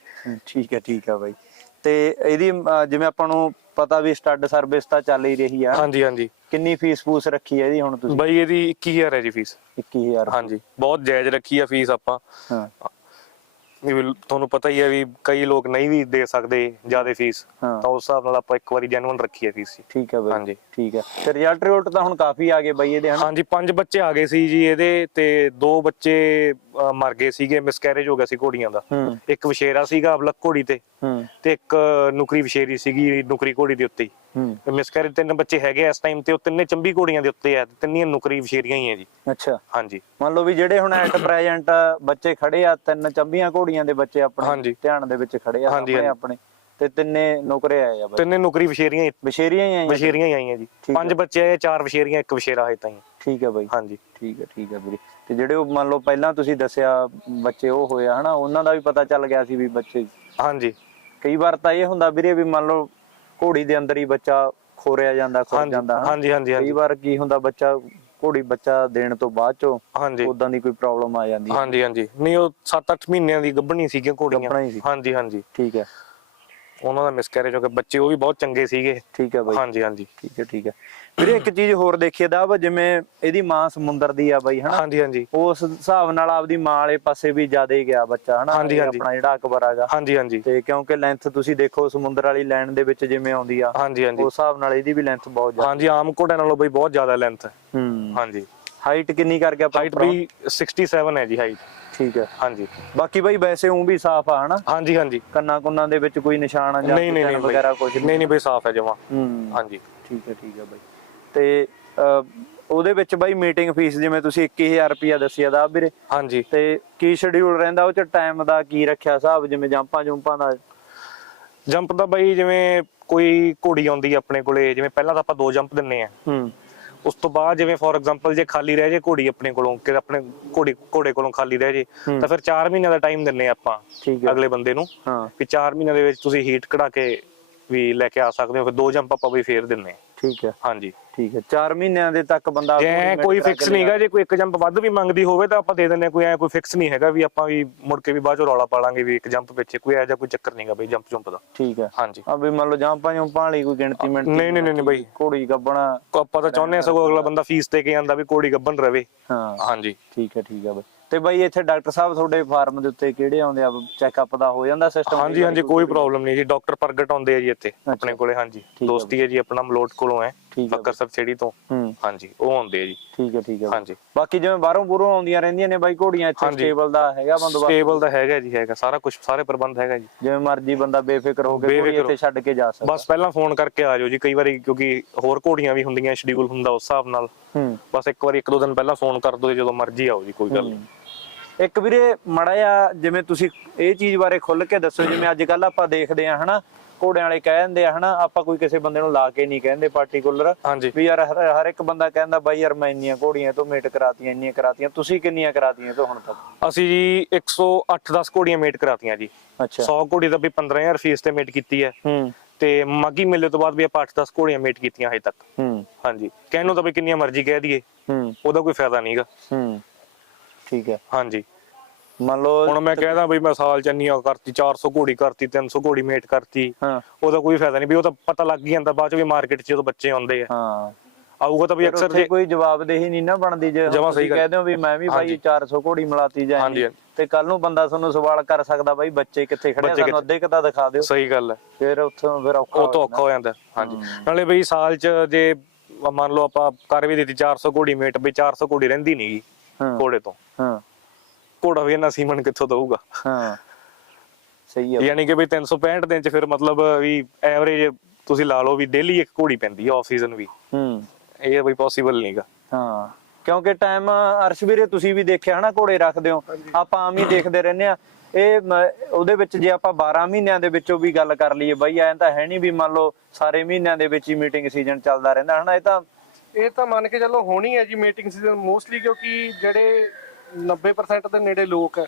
ਠੀਕ ਹੈ ਠੀਕ ਹੈ ਬਾਈ। ਤੇ ਇਹਦੀ ਜਿਵੇਂ ਆਪਾਂ ਨੂੰ ਪਤਾ ਵੀ ਸਟੱਡ ਸਰਵਿਸ ਤਾਂ ਚੱਲ ਹੀ ਰਹੀ ਆ। ਹਾਂਜੀ ਹਾਂਜੀ। ਕਿੰਨੀ ਫੀਸ ਫੂਸ ਰੱਖੀ ਹੈ ਇਹਦੀ ਹੁਣ ਤੁਸੀਂ? ਬਾਈ ਇਹਦੀ 21000 ਹੈ ਜੀ ਫੀਸ। 21000 ਹਾਂਜੀ ਬਹੁਤ ਜਾਇਜ਼ ਰੱਖੀ ਆ ਫੀਸ ਆਪਾਂ। ਹਾਂ। ਵੀ ਤੁਹਾਨੂੰ ਪਤਾ ਹੀ ਹੈ ਵੀ ਕਈ ਲੋਕ ਨਹੀਂ ਵੀ ਦੇ ਸਕਦੇ ਜ਼ਿਆਦਾ ਫੀਸ ਹਾਂ। ਤਾਂ ਉਸ ਹਿਸਾਬ ਨਾਲ ਆਪਾਂ ਇੱਕ ਵਾਰੀ ਜੈਨੂਅਨ ਰੱਖੀ ਹੈ ਫੀਸ ਠੀਕ ਹੈ ਬਾਈ। ਹਾਂਜੀ। ਠੀਕ ਹੈ। ਤੇ ਰਿਜ਼ਲਟ ਰਿਜ਼ਲਟ ਤਾਂ ਹੁਣ ਕਾਫੀ ਆ ਗਏ ਬਾਈ ਇਹਦੇ ਹਨਾ ਹਾਂਜੀ ਪੰਜ ਬੱਚੇ ਆ ਗਏ ਸੀ ਜੀ ਇਹਦੇ ਤੇ ਦੋ ਬੱਚੇ ਅਹ, ਮਰ ਗਏ ਸੀਗੇ ਮਿਸਕੈਰੇਜ ਹੋ ਗਿਆ ਸੀ ਘੋੜੀਆਂ ਦਾ। ਹੂੰ। ਇੱਕ ਵਿਸ਼ੇਰਾ ਸੀਗਾ ਅਬਲਕ ਘੋੜੀ ਤੇ। ਹੂੰ। ਤੇ ਇੱਕ ਨੁਕਰੀ ਵਿਸ਼ੇਰੀ ਸੀਗੀ ਨੁਕਰੀ ਘੋੜੀ ਦੇ ਉੱਤੇ। ਹੀ। ਹੂੰ ਮਿਸਕੈਰੇਜ ਤਿੰਨ ਬੱਚੇ ਹੈਗੇ ਆ ਇਸ ਟਾਈਮ ਤੇ ਉਹ ਤਿੰਨੇ ਚੰਬੀ ਘੋੜੀਆਂ ਦੇ ਉੱਤੇ ਆ ਤੇ ਤਿੰਨੀਆਂ ਨੁਕਰੀ ਵਿਸ਼ੇਰੀਆਂ ਹੀ ਆ ਜੀ। ਅੱਛਾ। ਹਾਂਜੀ। ਮੰਨ ਲਓ ਵੀ ਜਿਹੜੇ ਹੁਣ ਐਟ ਪ੍ਰੈਜ਼ੈਂਟ ਬੱਚੇ ਖੜੇ ਆ ਤਿੰਨ ਚੰਬੀਆਂ ਘੋੜੀਆਂ ਦੇ ਬੱਚੇ ਆਪਣੇ ਹਾਂਜੀ। ਧਿਆਨ ਦੇ ਵਿੱਚ ਖੜੇ ਆ ਹਾਂਜੀ। ਆਪਣੇ। ਤੇ ਤਿੰਨੇ ਨੌਕਰੇ ਆਏ ਆ ਬਾਈ। ਤਿੰਨੇ ਨੁਕਰੀ ਵਿਸ਼ੇਰੀਆਂ ਹੀ ਬਸ਼ੇਰੀਆਂ ਹੀ ਆਈਆਂ ਵਿਸ਼ੇਰੀਆਂ ਹੀ ਆਈਆਂ ਜੀ। ਠੀਕ ਪੰਜ ਬੱਚੇ ਆਏ ਚਾਰ ਵਿਸ਼ੇਰੀਆਂ ਇੱਕ ਵਿਸ਼ੇਰਾ ਹੈ ਤਾਂ ਹੀ ਠੀਕ ਹੈ ਬਾਈ। ਹਾਂਜੀ। ਠੀਕ ਹੈ ਠੀਕ ਹੈ ਵੀਰੇ। ਤੇ ਜਿਹੜੇ ਉਹ ਮੰਨ ਲਓ ਪਹਿਲਾਂ ਤੁਸੀਂ ਦੱਸਿਆ ਬੱਚੇ ਉਹ ਹੋਇਆ ਹਨਾ ਉਹਨਾਂ ਦਾ ਵੀ ਪਤਾ ਚੱਲ ਗਿਆ ਸੀ ਵੀ ਬੱਚੇ ਹਾਂਜੀ। ਕਈ ਵਾਰ ਤਾਂ ਇਹ ਹੁੰਦਾ ਵੀਰੇ ਵੀ ਮੰਨ ਲਓ ਘੋੜੀ ਦੇ ਅੰਦਰ ਹੀ ਬੱਚਾ ਖੋਰਿਆ ਜਾਂਦਾ ਖੁਰ ਹਾਂਜੀ ਜਾਂਦਾ ਹਨਾ। ਹਾਂਜੀ ਹਾਂਜੀ ਕਈ ਹਾਂਜੀ ਵਾਰ ਕੀ ਹੁੰਦਾ ਬੱਚਾ ਘੋੜੀ ਬੱਚਾ ਦੇਣ ਤੋਂ ਬਾਅਦ ਚੋਂ ਹਾਂਜੀ। ਉਦਾਂ ਦੀ ਕੋਈ ਪ੍ਰੋਬਲਮ ਆ ਜਾਂਦੀ ਹੈ। ਹਾਂਜੀ ਹਾਂਜੀ। ਨਹੀਂ ਉਹ 7-8 ਮਹੀਨਿਆਂ ਦੀ ਗੱਭਣੀ ਸੀਗੀਆਂ ਗੱਭਣਾ ਘੋੜੀਆਂ ਹੀ ਸੀ। ਹਾਂਜੀ ਹਾਂਜੀ। ਠੀਕ ਹੈ। ਉਹਨਾਂ ਦਾ ਮਿਸਕੈਰੇਜ ਹੋ ਗਿਆ। ਬੱਚੇ ਉਹ ਵੀ ਬਹੁਤ ਚੰਗੇ ਸੀਗੇ। ਠੀਕ ਹੈ ਬਾਈ। ਹਾਂਜੀ ਹਾਂਜੀ। ਠੀਕ ਹੈ ਠੀਕ ਹੈ ਵੀਰੇ ਇੱਕ ਚੀਜ਼ ਹੋਰ ਦੇਖੀਏ ਦਾ ਵਾ ਜਿਵੇਂ ਇਹਦੀ ਮਾਂ ਸਮੁੰਦਰ ਦੀ ਆ ਬਾਈ ਹਨਾ? ਹਾਂਜੀ ਹਾਂਜੀ। ਉਸ ਹਿਸਾਬ ਨਾਲ ਆਪਦੀ ਮਾਂ ਵਾਲੇ ਪਾਸੇ ਵੀ ਜ਼ਿਆਦਾ ਹੀ ਗਿਆ ਬੱਚਾ ਹਨਾ? ਹਾਂਜੀ, ਇਹ ਹਾਂਜੀ। ਆਪਣਾ ਜਿਹੜਾ ਅਕਬਰ ਆਗਾ ਹਾਂਜੀ ਹਾਂਜੀ। ਤੇ ਕਿਉਂਕਿ ਲੈਂਥ ਤੁਸੀਂ ਦੇਖੋ ਸਮੁੰਦਰ ਵਾਲੀ ਲਾਈਨ ਦੇ ਵਿੱਚ ਜਿਵੇਂ ਆਉਂਦੀ ਆ ਹਾਂਜੀ ਹਾਂਜੀ। ਉਸ ਹਿਸਾਬ ਨਾਲ ਇਹਦੀ ਵੀ ਲੈਂਥ ਬਹੁਤ ਜ਼ਿਆਦਾ। ਹਾਂਜੀ ਆਮ ਘੋੜਿਆਂ ਨਾਲੋਂ ਬਈ ਬਹੁਤ ਜ਼ਿਆਦਾ ਲੈਂਥ ਹੈ। ਹੂੰ ਹਾਂਜੀ। ਹਾਈਟ ਕਿੰਨੀ ਕਰਕੇ ਆਪਾਂ ਹਾਈਟ ਵੀ 67 ਹੈ ਜੀ ਹਾਈਟ ਠੀਕ ਹੈ। ਹਾਂਜੀ। ਬਾਕੀ ਬਾਈ ਵੈਸੇ ਉਹ ਵੀ ਸਾਫ਼ ਆ ਹਨਾ? ਹਾਂਜੀ ਹਾਂਜੀ। ਕੰਨਾਂ ਕੁੰਨਾਂ ਦੇ ਵਿੱਚ ਕੋਈ ਨਿਸ਼ਾਨ ਜਾਂ ਨਹੀਂ ਨਹੀਂ ਵਗੈਰਾ ਕੁਝ ਨਹੀਂ? ਨਹੀਂ ਬਈ ਸਾਫ਼ ਹੈ ਜਮਾ। ਹਾਂਜੀ। ਠੀਕ ਹੈ ਠੀਕ ਹੈ ਬਾਈ। ਤੇ ਉਹਦੇ ਵਿੱਚ ਬਾਈ ਮੀਟਿੰਗ ਫੀਸ ਜਿਵੇਂ ਤੁਸੀਂ 21000 ਰੁਪਿਆ ਦੱਸਿਆ ਦਾ ਵੀਰੇ। ਹਾਂਜੀ। ਤੇ ਕੀ ਸ਼ਡਿਊਲ ਰਹਿੰਦਾ ਉਹ ਚ? ਟਾਈਮ ਦਾ ਕੀ ਰੱਖਿਆ ਹਿਸਾਬ ਜਿਵੇਂ ਜੰਪਾਂ ਜੰਪਾਂ ਦਾ? ਜੰਪ ਦਾ ਬਈ ਜਿਵੇਂ ਕੋਈ ਘੋੜੀ ਆਉਂਦੀ ਆਪਣੇ ਕੋਲੇ ਜਿਵੇਂ ਪਹਿਲਾਂ ਤਾਂ ਆਪਾਂ ਦੋ ਜੰਪ ਦਿੰਨੇ ਆ। ਹੂੰ। ਉਸ ਤੋਂ ਬਾਅਦ ਜਿਵੇਂ ਫੋਰ ਐਗਜ਼ਾਮਪਲ ਜੇ ਖਾਲੀ ਰਹਿ ਜੇ ਘੋੜੀ ਆਪਣੇ ਕੋਲੋਂ ਕਿ ਆਪਣੇ ਘੋੜੀ ਘੋੜੇ ਕੋਲੋਂ ਖਾਲੀ ਰਹਿ ਜੇ। ਤਾਂ ਫਿਰ 4 ਮਹੀਨਿਆਂ ਦਾ ਟਾਈਮ ਦਿੰਨੇ ਆਪਾਂ ਅਗਲੇ ਬੰਦੇ ਨੂੰ ਵੀ 4 ਮਹੀਨਿਆਂ ਦੇ ਵਿੱਚ ਤੁਸੀਂ ਹੀਟ ਕਢਾ ਕੇ ਵੀ ਲੈ ਕੇ ਆ ਸਕਦੇ ਹੋ ਫਿਰ ਦੋ ਜੰਪ ਆਪਾਂ ਵੀ ਫੇਰ ਦਿੰਨੇ। ਠੀਕ ਹੈ। ਹਾਂਜੀ। ਠੀਕ ਹੈ। 4 ਮਹੀਨਿਆਂ ਦੇ ਤੱਕ ਬੰਦਾ ਜੇ ਕੋਈ ਫਿਕਸ ਨਹੀਂਗਾ ਲਿਆ। ਜੇ ਕੋਈ ਇੱਕ ਜੰਪ ਵੱਧ ਵੀ ਮੰਗਦੀ ਹੋਵੇ ਤਾਂ ਆਪਾਂ ਦੇ ਦਿੰਨੇ ਕੋਈ ਐ ਕੋਈ ਫਿਕਸ ਨਹੀਂ ਹੈਗਾ ਵੀ ਆਪਾਂ ਵੀ ਮੁੜ ਕੇ ਵੀ ਬਾਅਦ ਚੋਂ ਰੌਲਾ ਪਾਲਾਂਗੇ ਵੀ ਇੱਕ ਜੰਪ ਪਿੱਛੇ ਕੋਈ ਐ ਜਾਂ ਕੋਈ ਚੱਕਰ ਨਹੀਂਗਾ ਬਈ ਜੰਪ ਜੰਪ ਦਾ। ਠੀਕ ਹੈ। ਹਾਂਜੀ। ਆ ਵੀ ਮੰਨ ਲਓ ਜਾਂਪਾਂ ਜੰਪਾਂ ਵਾਲੀ ਕੋਈ ਗਿਣਤੀ ਮਿੰਟ ਨਹੀਂ, ਨਹੀਂ, ਨਹੀਂ, ਬਈ। ਘੋੜੀ ਗੱਬਣਾ ਆਪਾਂ ਤਾਂ ਚਾਹੁੰਦੇ ਆ ਸਗੋਂ ਅਗਲਾ ਬੰਦਾ ਫੀਸ ਦੇ ਕੇ ਜਾਂਦਾ ਵੀ ਕੋੜੀ ਗੱਬਨ ਰਵੇ। ਹਾਂ। ਹਾਂਜੀ। ਠੀਕ ਹੈ ਠੀਕ ਹੈ ਬਈ। ਤੇ ਬਈ ਇੱਥੇ ਡਾਕਟਰ ਸਾਹਿਬ ਤੁਹਾਡੇ ਫਾਰਮ ਦੇ ਉੱਤੇ ਕਿਹੜੇ ਆਉਂਦੇ ਆ? ਚੈੱਕਅਪ ਦਾ ਹੋ ਜਾਂਦਾ ਸਿਸਟਮ ਹਾਂਜੀ ਹਾਂਜੀ ਕੋਈ ਪ੍ਰੋਬਲਮ ਨਹੀਂ ਜੀ। ਡਾਕਟਰ ਪ੍ਰਗਟ ਆਉਂਦੇ ਆ ਜੀ ਇੱਥੇ। ਆਪਣੇ ਕੋਲੇ ਹਾਂਜੀ। ਦੋਸਤੀ ਹੈ ਜੀ ਆਪਣਾ ਮਲੋਟ ਕੋਲੋਂ ਹੈ। ਠੀਕ ਹੈ ਸਬਸਿਡੀ ਤੋਂ। ਹੂੰ। ਹਾਂਜੀ ਉਹ ਆਉਂਦੇ ਆ ਜੀ। ਠੀਕ ਹੈ ਠੀਕ ਹੈ। ਹਾਂਜੀ। ਬਾਕੀ ਜਿਵੇਂ ਬਾਹਰੋਂ ਬੁਰੋਂ ਆਉਂਦੀਆਂ ਰਹਿੰਦੀਆਂ ਨੇ ਬਾਈ ਘੋੜੀਆਂ ਇੱਥੇ ਹਾਂਜੀ। ਸਟੇਬਲ ਦਾ ਹੈਗਾ ਬੰਦੋਬਸਤ। ਸਟੇਬਲ ਦਾ ਹੈਗਾ ਜੀ ਹੈਗਾ। ਸਾਰਾ ਕੁਝ ਸਾਰੇ ਪ੍ਰਬੰਧ ਹੈਗਾ ਜੀ। ਜਿਵੇਂ ਮਰਜ਼ੀ ਬੰਦਾ ਬੇਫਿਕਰ ਹੋ ਕੇ ਘੋੜੀ ਬੇਫਿਕਰ ਇੱਥੇ ਛੱਡ ਕੇ ਜਾ ਸਕਦਾ। ਬਸ ਪਹਿਲਾਂ ਫੋਨ ਕਰਕੇ ਆ ਜਾਓ ਜੀ ਕਈ ਵਾਰੀ ਕਿਉਂਕਿ ਹੋਰ ਘੋੜੀਆਂ ਵੀ ਹੁੰਦੀਆਂ ਸ਼ਡਿਊਲ ਹੁੰਦਾ ਉਸ ਹਿਸਾਬ ਨਾਲ। ਹੂੰ। ਬਸ ਇੱਕ ਵਾਰੀ ਇੱਕ ਦੋ ਦਿਨ ਪਹਿਲਾਂ ਫੋਨ ਕਰ ਦਿਓ ਜੀ, ਜਦੋਂ ਮਰਜ਼ੀ ਆਓ ਜੀ ਕੋਈ ਗੱਲ ਨਹੀਂ। ਇੱਕ ਵੀਰੇ ਮੜਾ ਜਾ ਜਿਵੇਂ ਤੁਸੀਂ ਇਹ ਚੀਜ਼ ਬਾਰੇ ਖੁੱਲ ਕੇ ਦੱਸੋ ਜਿਵੇਂ ਅੱਜ ਕੱਲ ਆਪਾਂ ਦੇਖਦੇ ਆ ਹਨਾ? ਘੋੜਿਆਂ ਵਾਲੇ ਕਹਿ ਦਿੰਦੇ ਆ ਹਨਾ ਆਪਾਂ ਕੋਈ ਕਿਸੇ ਬੰਦੇ ਨੂੰ ਲਾ ਕੇ ਨਹੀਂ ਕਹਿੰਦੇ ਪਾਰਟਿਕੂਲਰ ਹਾਂਜੀ। ਵੀ ਯਾਰ ਹਰ ਹਰ ਇੱਕ ਬੰਦਾ ਕਹਿੰਦਾ ਬਾਈ ਯਾਰ ਮੈਂ ਇੰਨੀਆਂ ਘੋੜੀਆਂ ਤੋਂ ਮੇਟ ਕਰਾਤੀਆਂ ਇੰਨੀਆਂ ਕਰਾਤੀਆਂ ਤੁਸੀਂ ਕਿੰਨੀਆਂ ਕਰਾਤੀਆਂ ਤੋਂ ਹੁਣ ਤੱਕ? ਅਸੀਂ ਜੀ 108 10 ਘੋੜੀਆਂ ਮੇਟ ਕਰਾਤੀਆਂ ਜੀ। ਅੱਛਾ। 100 ਘੋੜੀ ਦਾ ਵੀ 15000 ਫੀਸ ਤੇ ਮੇਟ ਕੀਤੀ ਹੈ। ਹੂੰ। ਤੇ ਮਾਗੀ ਮੇਲੇ ਤੋਂ ਬਾਅਦ ਵੀ ਆਪਾਂ 8 10 ਘੋੜੀਆਂ ਮੇਟ ਕੀਤੀਆਂ ਹਜੇ ਤੱਕ। ਹੂੰ। ਹਾਂਜੀ। ਕਹਿਣ ਨੂੰ ਤਾਂ ਵੀ ਕਿੰਨੀਆਂ ਮਰਜ਼ੀ ਕਹਿ ਦਈਏ। ਹੂੰ। ਉਹਦਾ ਕੋਈ ਫਾਇਦਾ ਨਹੀਂਗਾ ਹੂੰ। ਠੀਕ ਹੈ। ਹਾਂਜੀ। ਮੰਨ ਲਓ ਹੁਣ ਮੈਂ ਕਹਿੰਦਾ ਵੀ ਮੈਂ ਸਾਲ ਚ ਇੰਨੀਆਂ ਕਰਤੀ 400 ਘੋੜੀ ਕਰਤੀ 300 ਘੋੜੀ ਮੇਟ ਕਰਤੀ। ਹਾਂ। ਉਹਦਾ ਕੋਈ ਫਾਇਦਾ ਨਹੀਂ ਵੀ ਉਹ ਤਾਂ ਪਤਾ ਲੱਗ ਹੀ ਜਾਂਦਾ ਬਾਅਦ ਚ ਵੀ ਮਾਰਕੀਟ 'ਚ ਜਦੋਂ ਬੱਚੇ ਆਉਂਦੇ ਆ। ਹਾਂ। ਆਊਗਾ ਤਾਂ ਵੀ ਅਕਸਰ ਜੇ ਕੋਈ ਜਵਾਬਦੇਹੀ ਨਹੀਂ ਨਾ ਬਣਦੀ ਜੇ ਤੁਸੀਂ। ਕਹਿੰਦੇ ਹੋ ਵੀ ਮੈਂ ਵੀ ਬਾਈ ਹਾਂਜੀ। 400 ਘੋੜੀ ਮਲਾਤੀ ਜਾਂ ਹਾਂਜੀ, ਇੰਨੀ। ਤੇ ਕੱਲ ਨੂੰ ਬੰਦਾ ਤੁਹਾਨੂੰ ਸਵਾਲ ਕਰ ਸਕਦਾ ਬਾਈ ਬੱਚੇ ਕਿੱਥੇ ਖੜੇ ਆ ਸਾਨੂੰ ਅੱਧੇ ਕਿਤਾ ਦਿਖਾ ਦਿਓ। ਸਹੀ ਗੱਲ ਹੈ। ਫਿਰ ਉੱਥੋਂ ਫਿਰ ਔਖਾ ਉਹ ਤੋਂ ਔਖਾ ਹੋ ਜਾਂਦਾ ਹਾਂਜੀ। ਨਾਲੇ ਬਈ ਸਾਲ ਚ ਜੇ ਮੰਨ ਲਓ ਆਪਾਂ ਕਰ ਵੀ ਦਿੱਤੀ 400 ਘੋੜੀ ਮੇਟ ਵੀ 400 ਘੋੜੀ ਰਹਿੰਦੀ ਨਹੀਂਗੀ ਘੋੜੇ ਤੋਂ। ਹਾਂ। ਘੋੜਾ ਵੀ ਇਹਨਾਂ ਸੀਮਨ ਕਿੱਥੋਂ ਦਊਗਾ? ਹਾਂ ਸਹੀ ਹੈ ਯਾਨੀ ਕਿ ਵੀ 365 ਦਿਨ ਚ ਫਿਰ ਮਤਲਬ ਵੀ ਐਵਰੇਜ ਤੁਸੀਂ ਲਾ ਲਓ ਵੀ ਡੇਲੀ ਇੱਕ ਘੋੜੀ ਪੈਂਦੀ ਹੈ ਆਫ ਸੀਜ਼ਨ ਵੀ। ਹੂੰ। ਇਹ ਬਈ ਪੋਸੀਬਲ ਨਹੀਂਗਾ ਹਾਂ ਕਿਉਂਕਿ ਟਾਈਮ ਅਰਸ਼ ਵੀਰੇ ਤੁਸੀਂ ਵੀ ਦੇਖਿਆ ਹਨਾ ਘੋੜੇ ਰੱਖਦੇ ਹੋ। ਆਪਾਂ ਆਮ ਹੀ ਦੇਖਦੇ ਰਹਿੰਦੇ ਆ। ਇਹ ਉਹਦੇ ਵਿੱਚ ਜੇ ਆਪਾਂ 12 ਮਹੀਨਿਆਂ ਦੇ ਵਿੱਚੋਂ ਵੀ ਗੱਲ ਕਰ ਲਈਏ ਬਈ ਐਂ ਤਾਂ ਹੈ ਨਹੀਂ ਵੀ ਮੰਨ ਲਓ ਸਾਰੇ ਮਹੀਨਿਆਂ ਦੇ ਵਿੱਚ ਹੀ ਮੀਟਿੰਗ ਸੀਜ਼ਨ ਚੱਲਦਾ ਰਹਿੰਦਾ ਹਨਾ ਇਹ ਤਾਂ ਇਹ ਤਾਂ ਮੰਨ ਕੇ ਚੱਲੋ ਹੋਣੀ ਹੈ ਜੀ ਮੀਟਿੰਗ ਸੀਜ਼ਨ ਮੋਸਟਲੀ ਕਿਉਂਕਿ ਜਿਹੜੇ 90% ਦੇ ਨੇੜੇ ਲੋਕ ਹੈ।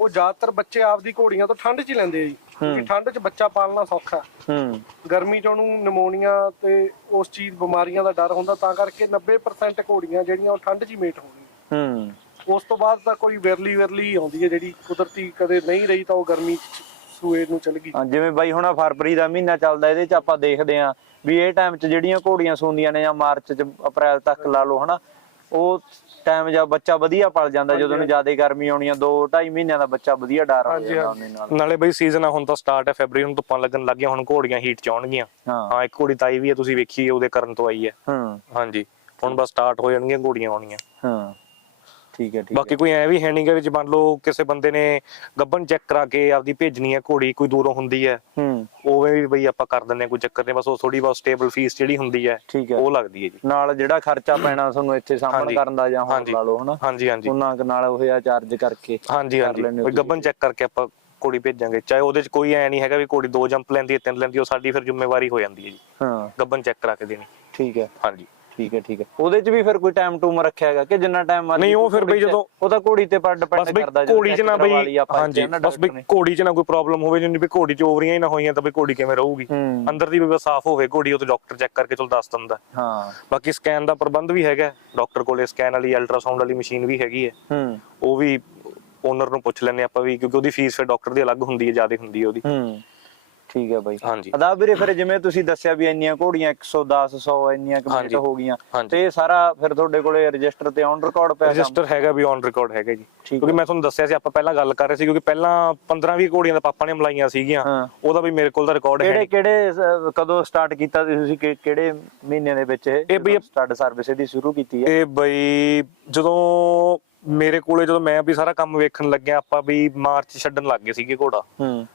ਉਹ ਜ਼ਿਆਦਾਤਰ ਬੱਚੇ ਆਪਦੀ ਘੋੜੀਆਂ ਤੋਂ ਠੰਡ 'ਚ ਹੀ ਲੈਂਦੇ ਆ ਜੀ ਕਿਉਂਕਿ ਠੰਡ 'ਚ ਬੱਚਾ ਪਾਲਣਾ ਸੌਖਾ ਹੈ। ਹੂੰ। ਗਰਮੀ 'ਚ ਉਹਨੂੰ ਨਮੋਨੀਆ ਤੇ ਉਸ ਚੀਜ਼ ਬਿਮਾਰੀਆਂ ਦਾ ਡਰ ਹੁੰਦਾ ਤਾਂ ਕਰਕੇ 90% ਘੋੜੀਆਂ ਜਿਹੜੀਆਂ ਉਹ ਠੰਡ 'ਚ ਹੀ ਮੇਟ ਹੋਣਗੀਆਂ। ਹੂੰ। ਉਸ ਤੋਂ ਬਾਅਦ ਤਾਂ ਕੋਈ ਵਿਰਲੀ ਵਿਰਲੀ ਆਉਂਦੀ ਹੈ ਜਿਹੜੀ ਕੁਦਰਤੀ ਕਦੇ ਨਹੀਂ ਰਹੀ ਤਾਂ ਉਹ ਗਰਮੀ 'ਚ ਸੂਏ ਨੂੰ ਚਲ ਗਈ। ਹਾਂ, ਜਿਵੇਂ ਬਾਈ ਹੁਣ ਫਰਵਰੀ ਦਾ ਮਹੀਨਾ ਚੱਲਦਾ ਇਹਦੇ ਚ ਆਪਾਂ ਦੇਖਦੇ ਆਂ ਵੀ ਇਹ ਟਾਈਮ 'ਚ ਜਿਹੜੀਆਂ ਘੋੜੀਆਂ ਸੂੰਦੀਆਂ ਨੇ ਜਾਂ ਮਾਰਚ 'ਚ ਅਪ੍ਰੈਲ ਤੱਕ ਲਾ ਲਓ ਹਨਾ ਉਹ ਟਾਈਮ ਜਾਂ ਬੱਚਾ ਵਧੀਆ ਪਲ ਜਾਂਦਾ ਜਦੋਂ ਨੂੰ ਜ਼ਿਆਦਾ ਗਰਮੀ ਆਉਣੀ ਆ 2 2.5 ਮਹੀਨਿਆਂ ਦਾ ਬੱਚਾ ਵਧੀਆ ਡਰ ਹੋ ਜਾਂਦਾ। ਉਹਨੇ ਨਾਲ। ਨਾਲੇ ਬਈ ਸੀਜ਼ਨ ਆ ਹੁਣ ਤਾਂ ਸਟਾਰਟ ਹੈ ਫੈਬਰੀ ਨੂੰ ਧੁੱਪਾਂ ਲੱਗਣ ਲੱਗ ਗਈਆਂ ਹੁਣ ਘੋੜੀਆਂ ਹੀਟ ਚ ਆਉਣਗੀਆਂ। ਹਾਂ। ਇੱਕ ਘੋੜੀ ਤਾਈ ਵੀ ਹੈ ਤੁਸੀਂ ਵੇਖੀ ਉਹਦੇ ਕਰਨ ਤੋਂ ਆਈ ਹੈ ਹਾਂ। ਹਾਂਜੀ ਹੁਣ ਬਸ ਸਟਾਰਟ ਹੋ ਜਾਣਗੀਆਂ ਘੋੜੀਆਂ ਆਉਣੀਆਂ। ਹਾਂ। ਠੀਕ ਹੈ ਠੀਕ ਬਾਕੀ ਕੋਈ ਐ ਵੀ ਹੈ ਨਹੀਂਗਾ ਵਿੱਚ ਮੰਨ ਲਓ ਕਿਸੇ ਬੰਦੇ ਨੇ ਗੱਬਨ ਚੈੱਕ ਕਰਾ ਕੇ ਆਪਦੀ ਭੇਜਣੀ ਹੈ ਘੋੜੀ ਕੋਈ ਦੂਰੋਂ ਹੁੰਦੀ ਹੈ। ਹੂੰ। ਉਵੇਂ ਵੀ ਬਈ ਆਪਾਂ ਕਰ ਹਾਂ ਕੋਈ ਚੱਕਰ ਨਹੀਂ ਬਸ ਉਹ ਥੋੜੀ ਬਹੁਤ ਸਟੇਬਲ ਫੀਸ ਜਿਹੜੀ ਹੁੰਦੀ ਹੈ ਠੀਕ ਹੈ। ਉਹ ਲੱਗਦੀ ਹੈ ਜੀ। ਨਾਲ ਜਿਹੜਾ ਖਰਚਾ ਪੈਣਾ ਤੁਹਾਨੂੰ ਇੱਥੇ ਸਾਹਮਣ। ਕਰਨ ਦਾ ਜਾਂ ਹੋਰ। ਲਾ ਲਓ ਹਨਾ? ਹਾਂਜੀ ਹਾਂਜੀ। ਉਹਨਾਂ ਨਾਲ ਉਹ ਆ ਚਾਰਜ ਕਰਕੇ ਹਾਂਜੀ ਹਾਂਜੀ। ਗੱਬਨ ਚੈੱਕ ਕਰਕੇ ਆਪਾਂ ਘੋੜੀ ਭੇਜਾਂਗੇ। ਚਾਹੇ ਉਹਦੇ ਚ ਕੋਈ ਐ ਨਹੀਂ ਹੈਗਾ ਵੀ ਘੋੜੀ ਦੋ ਜੰਪ ਲੈਂਦੀ ਹੈ ਤਿੰਨ ਲੈਂਦੀ ਉਹ ਸਾਡੀ ਫਿਰ ਜ਼ਿੰਮੇਵਾਰੀ ਹੋ ਜਾਂਦੀ ਹੈ ਜੀ। ਹਾਂ। ਗੱਬਨ ਚੈੱਕ ਕਰਾ ਕੇ ਦੇਣੀ। ਠੀਕ ਹੈ। ਹਾਂਜੀ। ਠੀਕ ਹੈ ਠੀਕ ਹੈ। ਉਹਦੇ 'ਚ ਵੀ ਫਿਰ ਕੋਈ ਟਾਈਮ ਟੂਮ ਰੱਖਿਆ ਹੈਗਾ ਕਿ ਜਿੰਨਾ ਟਾਈਮ ਮਰਜ਼ੀ ਨਹੀਂ, ਉਹ ਫਿਰ ਬਈ ਜਦੋਂ- ਉਹ ਤਾਂ ਘੋੜੀ ਤੇ ਪਰ ਬਸ ਡਿਪੈਂਡ ਬਈ ਕਰਦਾ ਘੋੜੀ ਚ ਨਾ ਬਈ ਹਾਂਜੀ ਬਸ ਬਈ। ਘੋੜੀ ਚ ਨਾ ਕੋਈ ਪ੍ਰੋਬਲਮ ਹੋਵੇ ਜਿੰਨੀ ਵੀ ਘੋੜੀ ਚ ਓਵਰੀਆਂ ਹੀ ਨਾ ਹੋਈਆਂ ਤਾਂ ਬਈ ਘੋੜੀ ਕਿਵੇਂ ਰਹੂਗੀ? ਹੂੰ। ਅੰਦਰ ਦੀ ਵੀ ਬਸ ਸਾਫ਼ ਹੋਵੇ ਘੋੜੀ ਉਹ ਤੇ ਡਾਕਟਰ ਚੈੱਕ ਕਰਕੇ ਚਲ ਦੱਸ ਦਿੰਦਾ। ਹਾਂ। ਬਾਕੀ ਸਕੈਨ ਦਾ ਪ੍ਰਬੰਧ ਵੀ ਹੈਗਾ ਡਾਕਟਰ ਕੋਲੇ ਸਕੈਨ ਵਾਲੀ ਅਲਟਰਾਸਾਊਂਡ ਵਾਲੀ ਮਸ਼ੀਨ ਵੀ ਹੈਗੀ ਹੈ। ਹੂੰ। ਉਹ ਵੀ ਓਨਰ ਨੂੰ ਪੁੱਛ ਲੈਂਦੇ ਆਪਾਂ ਵੀ ਕਿਉਂਕਿ ਉਹਦੀ ਫੀਸ ਫਿਰ ਡਾਕਟਰ ਦੀ ਅਲੱਗ ਹੁੰਦੀ ਹੈ ਜ਼ਿਆਦਾ ਹੁੰਦੀ ਹੈ ਉਹਦੀ। ਹੂੰ। ਠੀਕ ਹੈ ਬਾਈ। ਹਾਂਜੀ। ਅਦਾ ਵੀਰੇ ਫਿਰ ਜਿਵੇਂ ਤੁਸੀਂ ਦੱਸਿਆ ਵੀ ਇੰਨੀਆਂ ਘੋੜੀਆਂ 110 100 ਇੰਨੀਆਂ ਕੰਪਲੀਟ। ਹੋ ਗਈਆਂ। ਤੇ ਇਹ ਸਾਰਾ ਫਿਰ ਤੁਹਾਡੇ ਕੋਲੇ ਰਜਿਸਟਰ ਤੇ ਔਨ ਰਿਕਾਰਡ ਪਿਆ? ਰਜਿਸਟਰ ਹੈਗਾ ਵੀ ਔਨ ਰਿਕਾਰਡ ਹੈਗਾ ਜੀ। ਕਿਉਂਕਿ ਮੈਂ ਤੁਹਾਨੂੰ ਦੱਸਿਆ ਸੀ ਆਪਾਂ ਪਹਿਲਾਂ ਗੱਲ ਕਰ ਰਹੇ ਸੀ ਕਿਉਂਕਿ ਪਹਿਲਾਂ 15 20 ਘੋੜੀਆਂ ਦਾ ਪਾਪਾ ਨੇ ਮਲਾਈਆਂ ਸੀਗੀਆਂ। ਉਹਦਾ ਵੀ ਮੇਰੇ ਕੋਲ ਦਾ ਰਿਕਾਰਡ ਹੈ ਕਿਹੜੇ ਕਿਹੜੇ ਕਦੋਂ ਸਟਾਰਟ ਕੀਤਾ ਸੀ ਤੁਸੀਂ? ਕਿਹੜੇ ਮਹੀਨੇ ਦੇ ਵਿੱਚ ਇਹ ਬਈ- ਸਟਾਰਟ ਸਰਵਿਸ ਇਹਦੀ ਸ਼ੁਰੂ ਕੀਤੀ ਹੈ? ਇਹ ਬਈ ਜਦੋਂ ਮੇਰੇ ਕੋਲੇ ਜਦੋਂ ਮੈਂ ਵੀ ਸਾਰਾ ਕੰਮ ਵੇਖਣ ਲੱਗਿਆ ਆਪਾਂ ਵੀ ਮਾਰਚ ਛੱਡਣ ਲੱਗ ਗਏ ਸੀਗੇ ਘੋੜਾ। ਹੂੰ।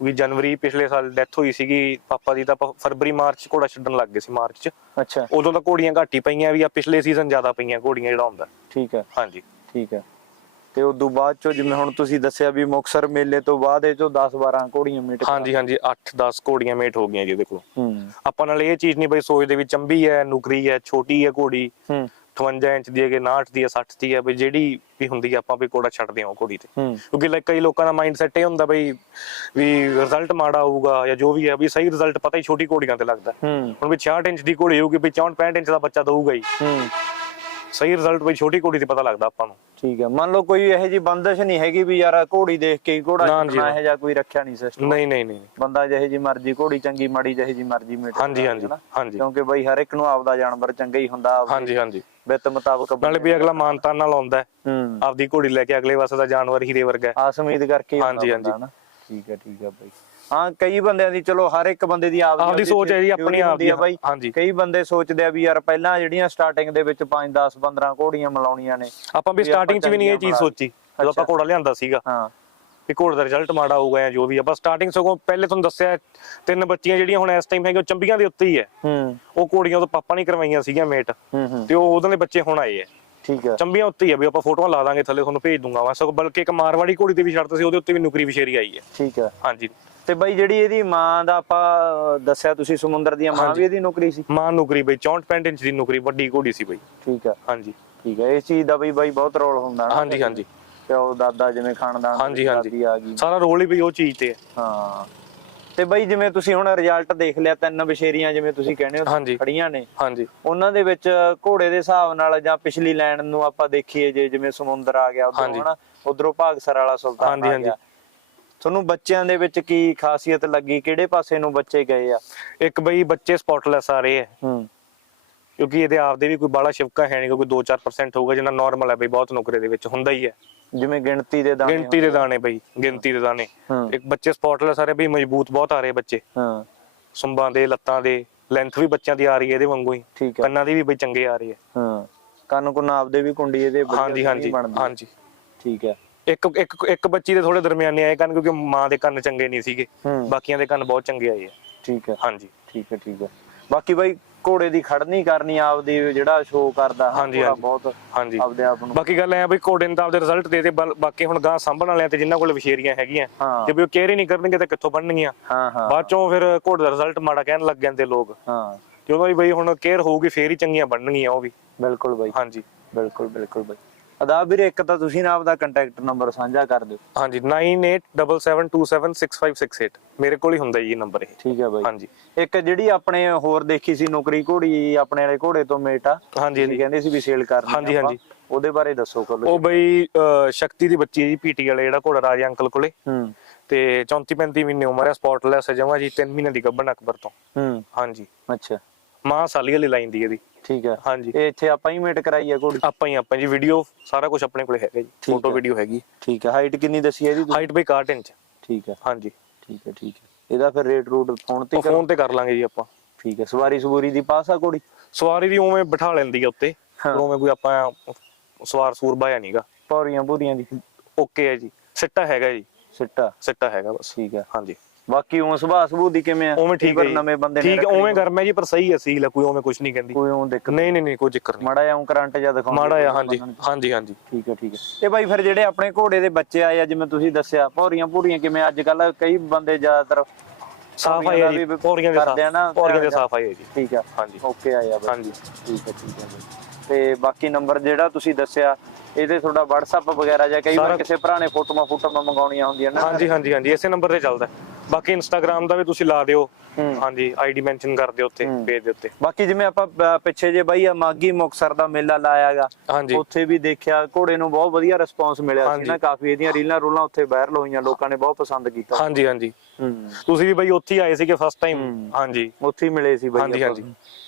ਵੀ ਜਨਵਰੀ ਪਿਛਲੇ ਸਾਲ ਡੈਥ ਹੋਈ ਸੀਗੀ ਪਾਪਾ ਦੀ ਤਾਂ ਆਪਾਂ ਫਰਵਰੀ ਮਾਰਚ 'ਚ ਘੋੜਾ ਛੱਡਣ ਲੱਗ ਗਏ ਸੀ ਮਾਰਚ 'ਚ। ਅੱਛਾ। ਉਦੋਂ ਤਾਂ ਘੋੜੀਆਂ ਘੱਟ ਹੀ ਪਈਆਂ ਵੀ ਆ ਪਿਛਲੇ ਸੀਜ਼ਨ ਜ਼ਿਆਦਾ ਪਈਆਂ ਘੋੜੀਆਂ ਜਿਹੜਾ ਹੁੰਦਾ। ਠੀਕ ਹੈ। ਹਾਂਜੀ। ਠੀਕ ਹੈ। ਤੇ ਤੋਂ ਬਾਅਦ ਚੋਂ ਜਿਵੇਂ ਹੁਣ ਤੁਸੀਂ ਦੱਸਿਆ ਵੀ ਮੁਕਸਰ ਮੇਲੇ ਤੋਂ ਬਾਅਦ ਇਹ ਚੋਂ 10 12 ਘੋੜੀਆਂ ਮੀਟ ਹਾਂਜੀ ਹਾਂਜੀ 8-10 ਘੋੜੀਆਂ ਮੇਟ ਹੋ ਗਈਆਂ ਜੀ ਕੋਲ ਹੂੰ। ਆਪਾਂ ਨਾਲ ਇਹ ਚੀਜ਼ ਨਹੀਂ ਬਈ ਸੋਚਦੇ ਵੀ ਚੰਬੀ ਹੈ ਨੁਕਰੀ ਹੈ ਛੋਟੀ ਹੈ ਘੋੜੀ। ਹੂੰ। 58 ਇੰਚ ਦੀ ਹੈ ਕਿ 59 ਦੀ ਹੈ 60 ਦੀ ਹੈ ਬਈ ਜਿਹੜੀ ਵੀ ਹੁੰਦੀ ਹੈ ਆਪਾਂ ਵੀ ਘੋੜਾ ਛੱਡਦੇ ਹਾਂ ਉਹ ਘੋੜੀ ਤੇ। ਹੂੰ। ਕਿਉਂਕਿ ਲਾਈਕ ਕਈ ਲੋਕਾਂ ਦਾ ਮਾਈਂਡ ਸੈਟ ਇਹ ਹੁੰਦਾ ਬਈ ਵੀ ਰਿਜ਼ਲਟ ਮਾੜਾ ਆਊਗਾ ਜਾਂ ਜੋ ਵੀ ਹੈ ਵੀ ਸਹੀ ਰਿਜ਼ਲਟ ਪਤਾ ਹੀ ਛੋਟੀ ਘੋੜੀਆਂ ਤੇ ਲੱਗਦਾ। ਹੂੰ। ਹੁਣ ਵੀ 66 ਇੰਚ ਦੀ ਘੋੜੀ ਹੋਊਗੀ ਵੀ 64 65 ਇੰਚ ਦਾ ਬੱਚਾ ਦਊਗਾ ਹੀ। ਹੂੰ। ਸਹੀ ਰਿਜ਼ਲਟ ਬਈ ਛੋਟੀ ਘੋੜੀ ਤੇ ਪਤਾ ਲੱਗਦਾ ਆਪਾਂ ਨੂੰ। ਠੀਕ ਹੈ। ਮੰਨ ਲਓ ਕੋਈ ਇਹੋ ਜੀ ਬੰਦਸ਼ ਨਹੀਂ ਹੈਗੀ ਵੀ ਯਾਰ ਘੋੜੀ ਦੇਖ ਕੇ ਹੀ ਘੋੜਾ ਨਾ ਜੀ, ਛੱਡਣਾ ਨਾ। ਇਹੋ ਜਿਹਾ ਕੋਈ ਰੱਖਿਆ ਨਹੀਂ ਸਿਸਟਮ ਨਹੀਂ ਨਹੀਂ ਨਹੀਂ ਬੰਦਾ ਜਿਹੇ ਜੀ ਮਰਜ਼ੀ ਘੋੜੀ ਚੰਗੀ ਮਾੜੀ ਜਿਹੇ ਜੀ ਮਰਜ਼ੀ ਮੇਟ ਹਾਂਜੀ ਹਾਂਜੀ ਹਾਂਜੀ। ਕਿਉਂਕਿ ਬਈ ਹਰ ਇੱਕ ਨੂੰ ਆਪਦਾ ਜਾਨਵਰ ਚੰਗਾ ਹੀ ਹੁੰਦਾ ਹਾਂਜੀ ਹਾਂਜੀ। ਵਿੱਤ ਮੁਤਾਬਕ ਨਾਲੇ ਵੀ ਅਗਲਾ ਮਾਨਤਾ ਨਾਲ ਆਉਂਦਾ ਹੈ। ਹੂੰ। ਆਪਦੀ ਘੋੜੀ ਲੈ ਕੇ ਅਗਲੇ ਪਾਸੇ ਦਾ ਜਾਨਵਰ ਹੀਰੇ ਵਰਗਾ ਹੈ। ਆਸ ਉਮੀਦ ਕਰਕੇ ਹੀ ਹਾਂਜੀ। ਠੀਕ ਹੈ ਠੀਕ ਹੈ ਬਈ। ਹਾਂ ਕਈ ਬੰਦਿਆਂ ਦੀ ਚਲੋ ਹਰ ਇੱਕ ਬੰਦੇ ਦੀ ਆਪਦੀ ਆਪਦੀ ਸੋਚ ਹੈ ਜੀ, theory ਆਪਣੀ ਹੁੰਦੀ ਆਪਦੀ, ਬਾਈ। ਹਾਂਜੀ। ਕਈ ਬੰਦੇ ਸੋਚਦੇ ਆ ਵੀ ਯਾਰ ਪਹਿਲਾਂ ਜਿਹੜੀਆਂ ਸਟਾਰਟਿੰਗ ਦੇ ਵਿੱਚ 5 10 15 ਘੋੜੀਆਂ ਮਿਲਾਉਣੀਆਂ ਨੇ ਆਪਾਂ ਵੀ ਸਟਾਰਟਿੰਗ 'ਚ ਵੀ ਨਹੀਂ ਇਹ ਚੀਜ਼ ਸੋਚੀ। ਜਦੋਂ ਆਪਾਂ। ਘੋੜਾ ਲਿਆਂਦਾ ਸੀਗਾ। ਹਾਂ। ਵੀ ਘੋੜੇ ਦਾ ਰਿਜ਼ਲਟ ਮਾੜਾ ਹੋਊਗਾ ਜਾਂ ਜੋ ਵੀ ਆਪਾਂ ਸਟਾਰਟਿੰਗ ਸਗੋਂ ਪਹਿਲੇ ਤੁਹਾਨੂੰ ਦੱਸਿਆ ਤਿੰਨ ਬੱਚੀਆਂ ਜਿਹੜੀਆਂ ਹੁਣ ਇਸ ਟਾਈਮ ਹੈਗੇ ਉਹ ਚੰਬੀਆਂ ਦੇ ਉੱਤੇ ਹੀ ਹੈ। ਹੂੰ। ਉਹ ਘੋੜੀਆਂ ਉਹ ਪਾਪਾ ਨੇ ਕਰਵਾਈਆਂ ਸੀਗੀਆਂ ਮੇਟ ਹੂੰ ਹੂੰ। ਤੇ ਉਹ ਉਹਦਾਂ ਦੇ ਬੱਚੇ ਹੁਣ ਆਏ ਹੈ। ਠੀਕ ਹੈ। ਚੰਬੀਆਂ ਉੱਤੇ ਹੀ ਹੈ ਵੀ ਆਪਾਂ ਫੋਟੋਆਂ ਲਾ ਦਾਂਗੇ ਥੱਲੇ ਤੁਹਾਨੂੰ ਭੇਜ ਦੂੰਗਾ ਮੈਂ ਸਗੋਂ ਬਲਕਿ ਇੱਕ ਮਾਰਵਾੜੀ ਘੋੜੀ ਤੇ ਵੀ ਛੱਡਤਾ ਸੀ ਉਹਦੇ ਉੱਤੇ ਵੀ ਨੁਕਰੀ ਵਿਸ਼ੇਰੀ ਆਈ ਹੈ। ਠੀਕ ਹੈ। ਹਾਂਜੀ। ਤੇ ਬਾਈ ਜਿਹੜੀ ਇਹਦੀ ਮਾਂ ਦਾ ਆਪਾਂ ਦੱਸਿਆ ਤੁਸੀਂ ਸਮੁੰਦਰ ਦੀਆਂ ਮਾਂ। ਵੀ ਇਹਦੀ ਨੌਕਰੀ ਸੀ? ਮਾਂ ਨੁਕਰੀ ਬਈ 64 65 ਇੰਚ ਦੀ ਨੁਕਰੀ ਵੱਡੀ ਘੋੜੀ ਸੀ ਬਈ। ਠੀਕ ਹੈ। ਹਾਂਜੀ। ਠੀਕ ਹੈ। ਇਸ ਚੀਜ਼ ਦਾ ਬਈ ਬਾਈ ਬਹੁਤ ਰੋਲ ਹੁੰਦਾ ਨਾ। ਹਾਂਜੀ ਹਾਂਜੀ। ਪਿਓ ਦਾਦਾ ਜਿਵੇਂ ਖਾਨਦਾਨ ਦੇ ਹਾਂਜੀ, ਹਾਂਜੀ। ਆ ਗਈ। ਸਾਰਾ ਰੋਲ ਹੀ ਬਈ ਉਹ ਚੀਜ਼ ਤੇ ਹੈ। ਹਾਂ। ਤੇ ਬਈ ਜਿਵੇਂ ਤੁਸੀਂ ਹੁਣ ਰਿਜ਼ਲਟ ਦੇਖ ਲਿਆ ਤਿੰਨ ਬਸ਼ੇਰੀਆਂ ਜਿਵੇਂ ਤੁਸੀਂ ਕਹਿੰਦੇ ਹੋ ਖੜੀਆਂ ਨੇ। ਹਾਂਜੀ। ਉਹਨਾਂ ਦੇ ਵਿੱਚ ਘੋੜੇ ਦੇ ਹਿਸਾਬ ਨਾਲ ਜਾਂ ਪਿਛਲੀ ਲਾਈਨ ਨੂੰ ਆਪਾਂ ਦੇਖੀਏ ਜੇ ਜਿਵੇਂ ਸਮੁੰਦਰ ਆ ਗਿਆ ਉਧਰੋਂ। ਹਨਾ? ਉਧਰੋਂ ਭਾਗਸਰ ਵਾਲਾ ਸੁਲਤਾਨ ਆ ਹਾਂਜੀ। ਗਿਆ। ਤੁਹਾਨੂੰ ਬੱਚਿਆਂ ਦੇ ਵਿੱਚ ਕੀ ਖਾਸੀਅਤ ਲੱਗੀ? ਕਿਹੜੇ ਪਾਸੇ ਨੂੰ ਬੱਚੇ ਗਏ ਆ? ਇੱਕ ਬਈ ਬੱਚੇ ਸਪੌਟਲੈਸ ਆ ਰਹੇ ਹੈ ਹੂੰ। ਕਿਉਂਕਿ ਇਹਦੇ ਆਪਦੇ ਵੀ ਕੋਈ ਬਾਲਾ ਸ਼ਿਵਕਾ ਹੈ ਨਹੀਂ ਕੋਈ 2-4% ਹੋਊਗਾ ਜਿੰਨਾ ਨਾਰਮਲ ਹੈ ਬਈ ਬਹੁਤ ਨੁਕਰੇ ਦੇ ਵਿੱਚ ਹੁੰਦਾ ਹੀ ਹੈ। ਜਿਵੇਂ ਗਿਣਤੀ ਦੇ ਦਾਣੇ ਗਿਣਤੀ ਦੇ ਦਾਣੇ ਬਈ ਗਿਣਤੀ ਦੇ ਦਾਣੇ। ਇੱਕ ਬੱਚੇ ਸਪੌਟਲੈਸ ਆ ਰਹੇ ਬਈ ਮਜ਼ਬੂਤ ਬਹੁਤ ਆ ਰਹੇ ਬੱਚੇ। ਹਾਂ। ਸੁੰਬਾਂ ਦੇ ਲੱਤਾਂ ਦੇ ਲੈਂਥ ਵੀ ਬੱਚਿਆਂ ਦੀ ਆ ਰਹੀ ਹੈ ਇਹਦੇ ਵਾਂਗੂ ਹੀ। ਠੀਕ ਹੈ ਕੰਨਾਂ ਦੀ ਵੀ ਬਈ ਚੰਗੇ ਆ ਰਹੀ ਹੈ। ਹਾਂ। ਕੰਨ ਕੁੰਨ ਆਪਦੇ ਵੀ ਕੁੰਡੀ ਇਹਦੇ ਹਾਂਜੀ ਹਾਂਜੀ। ਹਾਂਜੀ। ਠੀਕ ਹੈ। ਇੱਕ ਇੱਕ ਇੱਕ ਬੱਚੀ ਦੇ ਥੋੜੇ ਦਰਮਿਆਨੇ ਆਏ ਕੰਨ ਕਿਉਂਕਿ ਮਾਂ ਦੇ ਕੰਨ ਚੰਗੇ ਨਹੀਂ ਸੀਗੇ। ਬਾਕੀਆਂ ਦੇ ਕੰਨ ਬਹੁਤ ਚੰਗੇ ਆਏ ਆ। ਠੀਕ ਹੈ। ਹਾਂਜੀ। ਠੀਕ ਹੈ ਠੀਕ ਹੈ। ਬਾਕੀ ਬਾਈ ਘੋੜੇ ਦੀ ਖੜਨੀ ਕਰਨੀ ਆਪਦੀ ਜਿਹੜਾ ਸ਼ੋਅ ਕਰਦਾ ਹਾਂਜੀ, ਘੋੜਾ ਹਾਂਜੀ। ਬਹੁਤ ਹਾਂਜੀ। ਆਪਦੇ ਆਪ ਨੂੰ ਬਾਕੀ ਗੱਲ ਐ ਬਈ ਕੋਡੇ ਨੇ ਤਾਂ ਆਪਦੇ ਰਿਜ਼ਲਟ ਦੇ ਦੇ ਬਲ- ਬਾਕੀ ਹੁਣ ਗਾਂ ਸਾਂਭਣ ਵਾਲਿਆਂ ਤੇ ਜਿਨ੍ਹਾਂ ਕੋਲ ਵਿਸ਼ੇਰੀਆਂ ਹੈਗੀਆਂ ਹਾਂ। ਜੇ ਵੀ ਉਹ ਕੇਅਰ ਹੀ ਨਹੀਂ ਕਰਨਗੇ ਤਾਂ ਕਿੱਥੋਂ ਬਣਨਗੀਆਂ? ਹਾਂ ਹਾਂ। ਬਾਅਦ ਚੋਂ ਫਿਰ ਘੋੜੇ ਦਾ ਰਿਜ਼ਲਟ ਮਾੜਾ ਕਹਿਣ ਲੱਗ ਜਾਂਦੇ ਲੋਕ। ਹਾਂ। ਜਦੋਂ ਵੀ ਬਈ ਹੁਣ ਕੇਅਰ ਹੋਊਗੀ ਫੇਰ ਹੀ ਚੰਗੀਆਂ ਬਣਨਗੀਆਂ ਉਹ ਵੀ। ਬਿਲਕੁਲ ਬਾਈ। ਹਾਂਜੀ। ਬਿਲਕੁਲ ਬਿਲਕੁਲ ਬਾਈ। ਅਦਾ ਵੀਰੇ ਇੱਕ ਤਾਂ ਤੁਸੀਂ ਨਾ ਆਪਦਾ ਕੰਟੈਕਟ ਨੰਬਰ ਸਾਂਝਾ ਕਰ ਦਿਓ। ਹਾਂਜੀ 9877276568 ਮੇਰੇ ਕੋਲ ਹੀ ਹੁੰਦਾ ਜੀ ਨੰਬਰ ਇਹ। ਠੀਕ ਹੈ ਬਾਈ। ਹਾਂਜੀ। ਇੱਕ ਜਿਹੜੀ ਆਪਣੇ ਹੋਰ ਦੇਖੀ ਸੀ ਨੌਕਰੀ ਘੋੜੀ ਆਪਣੇ ਵਾਲੇ ਘੋੜੇ ਤੋਂ ਮੇਟ ਹਾਂਜੀ ਹਾਂਜੀ। ਕਹਿੰਦੇ ਸੀ ਵੀ ਸੇਲ ਕਰਨੀ ਹਾਂਜੀ। ਹਾਂਜੀ। ਉਹਦੇ ਬਾਰੇ ਦੱਸੋ ਕੋਲ ਉਹ ਬਈ ਸ਼ਕਤੀ ਦੀ ਬੱਚੀ ਹੈ ਜੀ ਪੀਟੀ ਵਾਲੇ ਜਿਹੜਾ ਘੋੜਾ ਰਾਜੇ ਅੰਕਲ ਕੋਲੇ। ਹੂੰ। ਤੇ 34 35 ਮਹੀਨੇ ਉਮਰ ਹੈ ਸਪੌਟਲੈਸ ਹੈ ਜਮਾ ਜੀ 3 ਮਹੀਨੇ ਦੀ ਗੱਭਣ ਅਕਬਰ ਤੋਂ। ਹੂੰ। ਹਾਂਜੀ। ਅੱਛਾ। ਮਾਂ ਸਾਲੀ ਵਾਲੀ ਲਾਈਨ ਦੀ ਇਹਦੀ। ਠੀਕ ਹੈ। ਹਾਂਜੀ। ਇਹ ਇੱਥੇ ਆਪਾਂ ਹੀ ਮੇਟ ਕਰਾਈ ਆ ਘੋੜੀ ਆਪਾਂ ਹੀ ਆਪਾਂ ਜੀ ਵੀਡੀਓ ਸਾਰਾ ਕੁਝ ਆਪਣੇ ਕੋਲੇ ਹੈਗਾ ਜੀ ਫੋਟੋ ਹੈ। ਵੀਡੀਓ ਹੈਗੀ। ਠੀਕ ਹੈ। ਹਾਈਟ ਕਿੰਨੀ ਦੱਸੀ ਹੈ ਇਹਦੀ? ਹਾਈਟ ਬਈ 61 ਇੰਚ। ਠੀਕ ਹੈ। ਹਾਂਜੀ। ਠੀਕ ਹੈ ਠੀਕ ਹੈ। ਇਹਦਾ ਫਿਰ ਰੇਟ ਰੂਟ ਫੋਨ ਤੇ ਫੋਨ ਤੇ ਕਰ ਲਾਂਗੇ ਜੀ ਆਪਾਂ। ਠੀਕ ਹੈ। ਸਵਾਰੀ ਸਬੂਰੀ ਦੀ ਪਾਸ ਆ ਘੋੜੀ ਸਵਾਰੀ ਦੀ ਉਵੇਂ ਬਿਠਾ ਲੈਂਦੀ ਆ ਉੱਤੇ ਹਾਂ। ਉਵੇਂ ਕੋਈ ਆਪਾਂ ਸਵਾਰ ਸੂਰ ਬਾਇਆ ਨਹੀਂਗਾ ਪੌਰੀਆਂ ਪੂਰੀਆਂ ਦੀ ਓਕੇ ਹੈ ਜੀ। ਸਿੱਟਾ ਹੈਗਾ ਜੀ। ਸਿੱਟਾ। ਸਿੱਟਾ ਹੈਗਾ ਬਸ। ਠੀਕ ਹੈ। ਹਾਂਜੀ। ਬਾਕੀ ਉਹ ਸੁਭਾਅ ਸਬੂਹ ਦੀ ਕਿਵੇਂ ਆ? ਉਵੇਂ ਠੀਕ ਹੈ ਨਵੇਂ ਬੰਦੇ ਨੇ ਠੀਕ ਹੈ ਉਵੇਂ ਗਰਮ ਹੈ ਜੀ ਪਰ ਸਹੀ ਹੈ ਸੀਲ ਕੋਈ ਉਵੇਂ ਕੁਝ ਨਹੀਂ ਕਹਿੰਦੀ। ਕੋਈ ਉਹ ਦਿੱਕਤ ਨਹੀਂ ਨਹੀਂ। ਨਹੀਂ ਕੋਈ ਜ਼ਿਕਰ ਨਹੀਂ। ਮਾੜਾ ਜਿਹਾ ਕਰੰਟ ਜਿਹਾ ਦਿਖਾਉਂਦੇ ਮਾੜਾ ਕੋਈ ਹਾਂਜੀ। ਹਾਂਜੀ ਹਾਂਜੀ। ਠੀਕ ਹੈ ਠੀਕ ਹੈ। ਇਹ ਬਾਈ ਫਿਰ ਜਿਹੜੇ ਆਪਣੇ ਘੋੜੇ ਦੇ ਬੱਚੇ ਆਏ ਆ ਜਿਵੇਂ ਤੁਸੀਂ ਦੱਸਿਆ ਪੌਰੀਆਂ ਪੂਰੀਆਂ ਕਿਵੇਂ ਅੱਜ ਕੱਲ ਕਈ ਬੰਦੇ ਜ਼ਿਆਦਾਤਰ ਸਾਫ਼ ਦਾ ਜੀ ਪੌੜੀਆਂ ਦੇ ਸਾਫ਼ ਪੌੜੀਆਂ ਦੇ ਜੀ। ਠੀਕ ਆ ਹਾਂਜੀ। ਓਕੇ ਆਇਆ ਬਾਈ। ਹਾਂਜੀ। ਠੀਕ ਹੈ ਠੀਕ ਹੈ ਤੇ ਬਾਕੀ ਨੰਬਰ ਜਿਹੜਾ ਤੁਸੀਂ ਦੱਸਿਆ ਇਹਦੇ ਤੁਹਾਡਾ WhatsApp ਵਗੈਰਾ ਜਾਂ ਕਈ ਵਾਰ ਕਿਸੇ ਭਰਾ ਨੇ ਫੋਟੋਆਂ ਫੋਟੋਆਂ ਮੰਗਾਉਣੀਆਂ ਹੁੰਦੀਆਂ ਨੇ ਹਾਂਜੀ ਹਾਂਜੀ ਹਾਂਜੀ ਇਸੇ ਨੰਬਰ ਤੇ ਚੱਲਦਾ। ਬਾਕੀ ਇੰਸਟਾਗ੍ਰam ਦਾ ਵੀ ਤੁਸੀਂ ਲਾ ਦਿਓ। ਹਾਂਜੀ ਆਈਡੀ ਮੈਂਸ਼ਨ ਕਰ ਦਿਓ ਉੱਤੇ। ਪੇਜ ਦੇ ਉੱਤੇ ਬਾਕੀ ਜਿਵੇਂ ਆਪਾਂ ਪਿੱਛੇ ਜੇ ਬਾਈ ਆ ਮਾਗੀ ਮੁਕਸਰ ਦਾ ਮੇਲਾ ਲਾਇਆਗਾ ਉੱਥੇ ਵੀ ਦੇਖਿਆ ਘੋੜੇ ਨੂੰ ਬਹੁਤ ਵਧੀਆ ਰਿਸਪੌਂਸ ਮਿਲਿਆ ਸੀ। ਨਾ ਕਾਫੀ ਇਹਦੀਆਂ ਰੀਲਾਂ ਰੂਲਾਂ ਉੱਥੇ ਵਾਇਰਲ ਹੋਈਆਂ ਲੋਕਾਂ ਨੇ ਬਹੁਤ ਪਸੰਦ ਕੀਤਾ ਹਾਂਜੀ ਹਾਂਜੀ ਤੁਸੀਂ ਵੀ ਬਈ ਉੱਥੇ ਆਏ ਸੀਗੇ ਫਸਟ ਟਾਈਮ। ਹਾਂਜੀ ਉੱਥੇ ਮਿਲੇ ਸੀ ਬਾਈ ਹਾਂਜੀ। ਹਾਂਜੀ।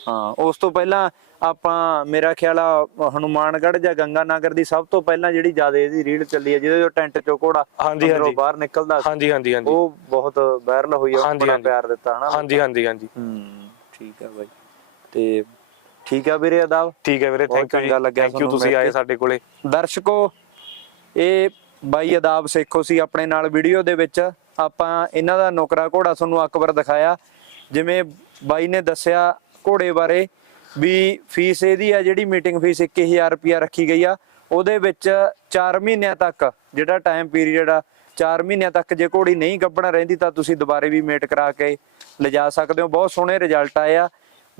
ਹਾਂ ਉਸ ਤੋਂ ਪਹਿਲਾਂ ਆਪਾਂ ਮੇਰਾ ਖਿਆਲ ਆ ਹਨੂਮਾਨਗੜ੍ਹ ਜਾਂ ਗੰਗਾਨਗਰ ਦੀ ਸਭ ਤੋਂ ਪਹਿਲਾਂ ਜਿਹੜੀ ਜ਼ਿਆਦਾ ਇਹਦੀ ਰੀਲ ਚੱਲੀ ਹੈ ਜਿਹਦੇ ਜੋ ਟੈਂਟ ਚੋਂ ਘੋੜਾ ਹਾਂਜੀ, ਹਾਂਜੀ। ਬਾਹਰ ਨਿਕਲਦਾ ਹਾਂਜੀ ਹਾਂਜੀ ਹਾਂਜੀ। ਉਹ ਬਹੁਤ ਵਾਇਰਲ ਹੋਈ ਆ ਬੜਾ। ਪਿਆਰ ਦਿੱਤਾ ਹਨਾ ਹਾਂਜੀ ਹਾਂਜੀ ਹਾਂਜੀ। ਹੂੰ ਠੀਕ ਆ ਬਾਈ। ਤੇ ਠੀਕ ਆ ਵੀਰੇ ਅਦਾਬ? ਠੀਕ ਹੈ ਵੀਰੇ ਥੈਂਕ ਯੂ ਚੰਗਾ ਲੱਗਿਆ ਥੈਂਕ ਯੂ ਤੁਸੀਂ ਆਏ। ਸਾਡੇ ਕੋਲੇ। ਦਰਸ਼ਕੋ ਇਹ ਬਾਈ ਅਦਾਬ ਸੇਖੋ ਸੀ ਆਪਣੇ ਨਾਲ ਵੀਡੀਓ ਦੇ ਵਿੱਚ। ਆਪਾਂ ਇਹਨਾਂ ਦਾ ਨੌਕਰਾ ਘੋੜਾ ਤੁਹਾਨੂੰ ਅਕਬਰ ਦਿਖਾਇਆ। ਜਿਵੇਂ ਬਾਈ ਨੇ ਦੱਸਿਆ ਘੋੜੇ ਬਾਰੇ ਵੀ ਫੀਸ ਇਹਦੀ ਆ ਜਿਹੜੀ ਮੀਟਿੰਗ ਫੀਸ 21000 ਰੁਪਿਆ ਰੱਖੀ ਗਈ ਆ, ਉਹਦੇ ਵਿੱਚ 4 ਮਹੀਨਿਆਂ ਤੱਕ ਜਿਹੜਾ ਟਾਈਮ ਪੀਰੀਅਡ ਆ 4 ਮਹੀਨਿਆਂ ਤੱਕ ਜੇ ਘੋੜੀ ਨਹੀਂ ਗੱਭਣ ਰਹਿੰਦੀ ਤਾਂ ਤੁਸੀਂ ਦੁਬਾਰੇ ਵੀ ਮੇਟ ਕਰਾ ਕੇ ਲਿਜਾ ਸਕਦੇ ਹੋ। ਬਹੁਤ ਸੋਹਣੇ ਰਿਜ਼ਲਟ ਆਏ ਆ।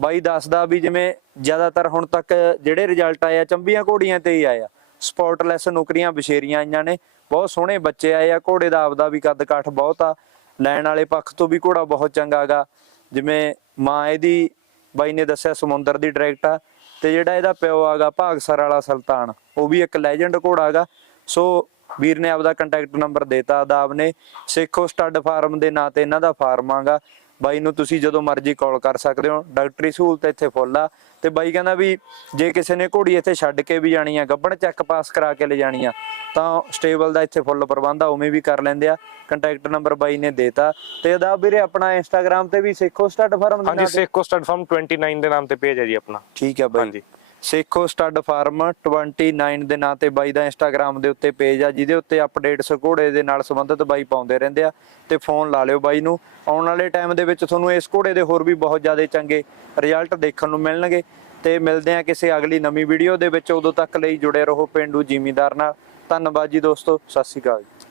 ਬਾਈ ਦੱਸਦਾ ਵੀ ਜਿਵੇਂ ਜ਼ਿਆਦਾਤਰ ਹੁਣ ਤੱਕ ਜਿਹੜੇ ਰਿਜ਼ਲਟ ਆਏ ਆ, ਚੰਬੀਆਂ ਘੋੜੀਆਂ ਤੇ ਹੀ ਆਏ ਆ। ਸਪੌਟਲੈਸ ਨੌਕਰੀਆਂ ਬਸ਼ੇਰੀਆਂ ਆਈਆਂ ਨੇ। ਬਹੁਤ ਸੋਹਣੇ ਬੱਚੇ ਆਏ ਆ। ਘੋੜੇ ਦਾ ਆਪਦਾ ਵੀ ਕੱਦ ਕਾਠ ਬਹੁਤ ਆ। ਲੈਣ ਵਾਲੇ ਪੱਖ ਤੋਂ ਵੀ ਘੋੜਾ ਬਹੁਤ ਚੰਗਾ ਗਾ। ਜਿਵੇਂ ਮਾਂ ਇਹਦੀ ਬਾਈ ਨੇ ਦੱਸਿਆ ਸਮੁੰਦਰ ਦੀ ਡਾਇਰੈਕਟ ਆ, ਤੇ ਜਿਹੜਾ ਇਹਦਾ ਪਿਓ ਆਗਾ ਭਾਗਸਰ ਵਾਲਾ ਸੁਲਤਾਨ, ਉਹ ਵੀ ਇੱਕ ਲੈਜੈਂਡ ਘੋੜਾ ਗਾ ਸੋ ਵੀਰ ਨੇ ਆਪਦਾ ਕੰਟੈਕਟ ਨੰਬਰ ਦੇਤਾ ਆਦਾਬ ਨੇ। ਸੇਖੋ ਸਟੱਡ ਫਾਰਮ ਦੇ ਨਾਂ ਤੇ ਇਹਨਾਂ ਦਾ ਫਾਰਮ ਆਗਾ। ਬਾਈ ਨੂੰ ਤੁਸੀਂ ਜਦੋਂ ਮਰਜ਼ੀ ਕਾਲ ਕਰ ਸਕਦੇ ਹੋ। ਡਾਕਟਰੀ ਸਹੂਲਤ ਇੱਥੇ ਫੁੱਲ ਆ। ਤੇ ਬਾਈ ਕਹਿੰਦਾ ਵੀ ਜੇ ਕਿਸੇ ਨੇ ਘੋੜੀ ਇੱਥੇ ਛੱਡ ਕੇ ਵੀ ਜਾਣੀ ਆ ਗੱਬਣ ਚੈੱਕ ਪਾਸ ਕਰਾ ਕੇ ਲੈ ਜਾਣੀ ਆ ਤਾਂ ਸਟੇਬਲ ਦਾ ਇੱਥੇ ਫੁੱਲ ਪ੍ਰਬੰਧ ਆ ਉਵੇਂ ਵੀ ਕਰ ਲੈਂਦੇ ਆ। ਕੰਟੈਕਟ ਨੰਬਰ ਬਾਈ ਨੇ ਦੇਤਾ। ਤੇ ਆਦਾਬ ਵੀਰੇ ਆਪਣਾ ਇੰਸਟਾਗ੍ਰam ਤੇ ਵੀ ਸੇਖੋ ਸਟੱਡ ਫਾਰਮ ਦੇ ਹਾਂਜੀ ਸੇਕੋ ਸਟੱਡ ਫਾਰਮ 29 ਦੇ ਨਾਮ ਤੇ ਪੇਜ ਹੈ ਜੀ ਆਪਣਾ। ਠੀਕ ਹੈ ਬਾਈ। ਹਾਂਜੀ। ਸੇਖੋ ਸਟੱਡ ਫਾਰਮ 29 ਦੇ ਨਾਂ ਤੇ ਬਾਈ ਦਾ ਇੰਸਟਾਗ੍ਰam ਦੇ ਉੱਤੇ ਪੇਜ ਆ, ਜਿਹਦੇ ਉੱਤੇ ਅਪਡੇਟਸ ਘੋੜੇ ਦੇ ਨਾਲ ਸੰਬੰਧਿਤ ਬਾਈ ਪਾਉਂਦੇ ਰਹਿੰਦੇ ਆ, ਤੇ ਫੋਨ ਲਾ ਲਿਓ ਬਾਈ ਨੂੰ। ਆਉਣ ਵਾਲੇ ਟਾਈਮ ਦੇ ਵਿੱਚ ਤੁਹਾਨੂੰ ਇਸ ਘੋੜੇ ਦੇ ਹੋਰ ਵੀ ਬਹੁਤ ਜ਼ਿਆਦਾ ਚੰਗੇ ਰਿਜ਼ਲਟ ਦੇਖਣ ਨੂੰ ਮਿਲਣਗੇ। ਤੇ ਮਿਲਦੇ ਆ ਕਿਸੇ ਅਗਲੀ ਨਵੀਂ ਵੀਡੀਓ ਦੇ ਵਿੱਚ। ਉਦੋਂ ਤੱਕ ਲਈ ਜੁੜੇ ਰਹੋ ਪਿੰਡੂ ਜਿਮੀਦਾਰ ਨਾਲ। ਧੰਨਵਾਦ ਜੀ ਦੋਸਤੋ, ਸਤਿ ਸ਼੍ਰੀ ਅਕਾਲ ਜੀ।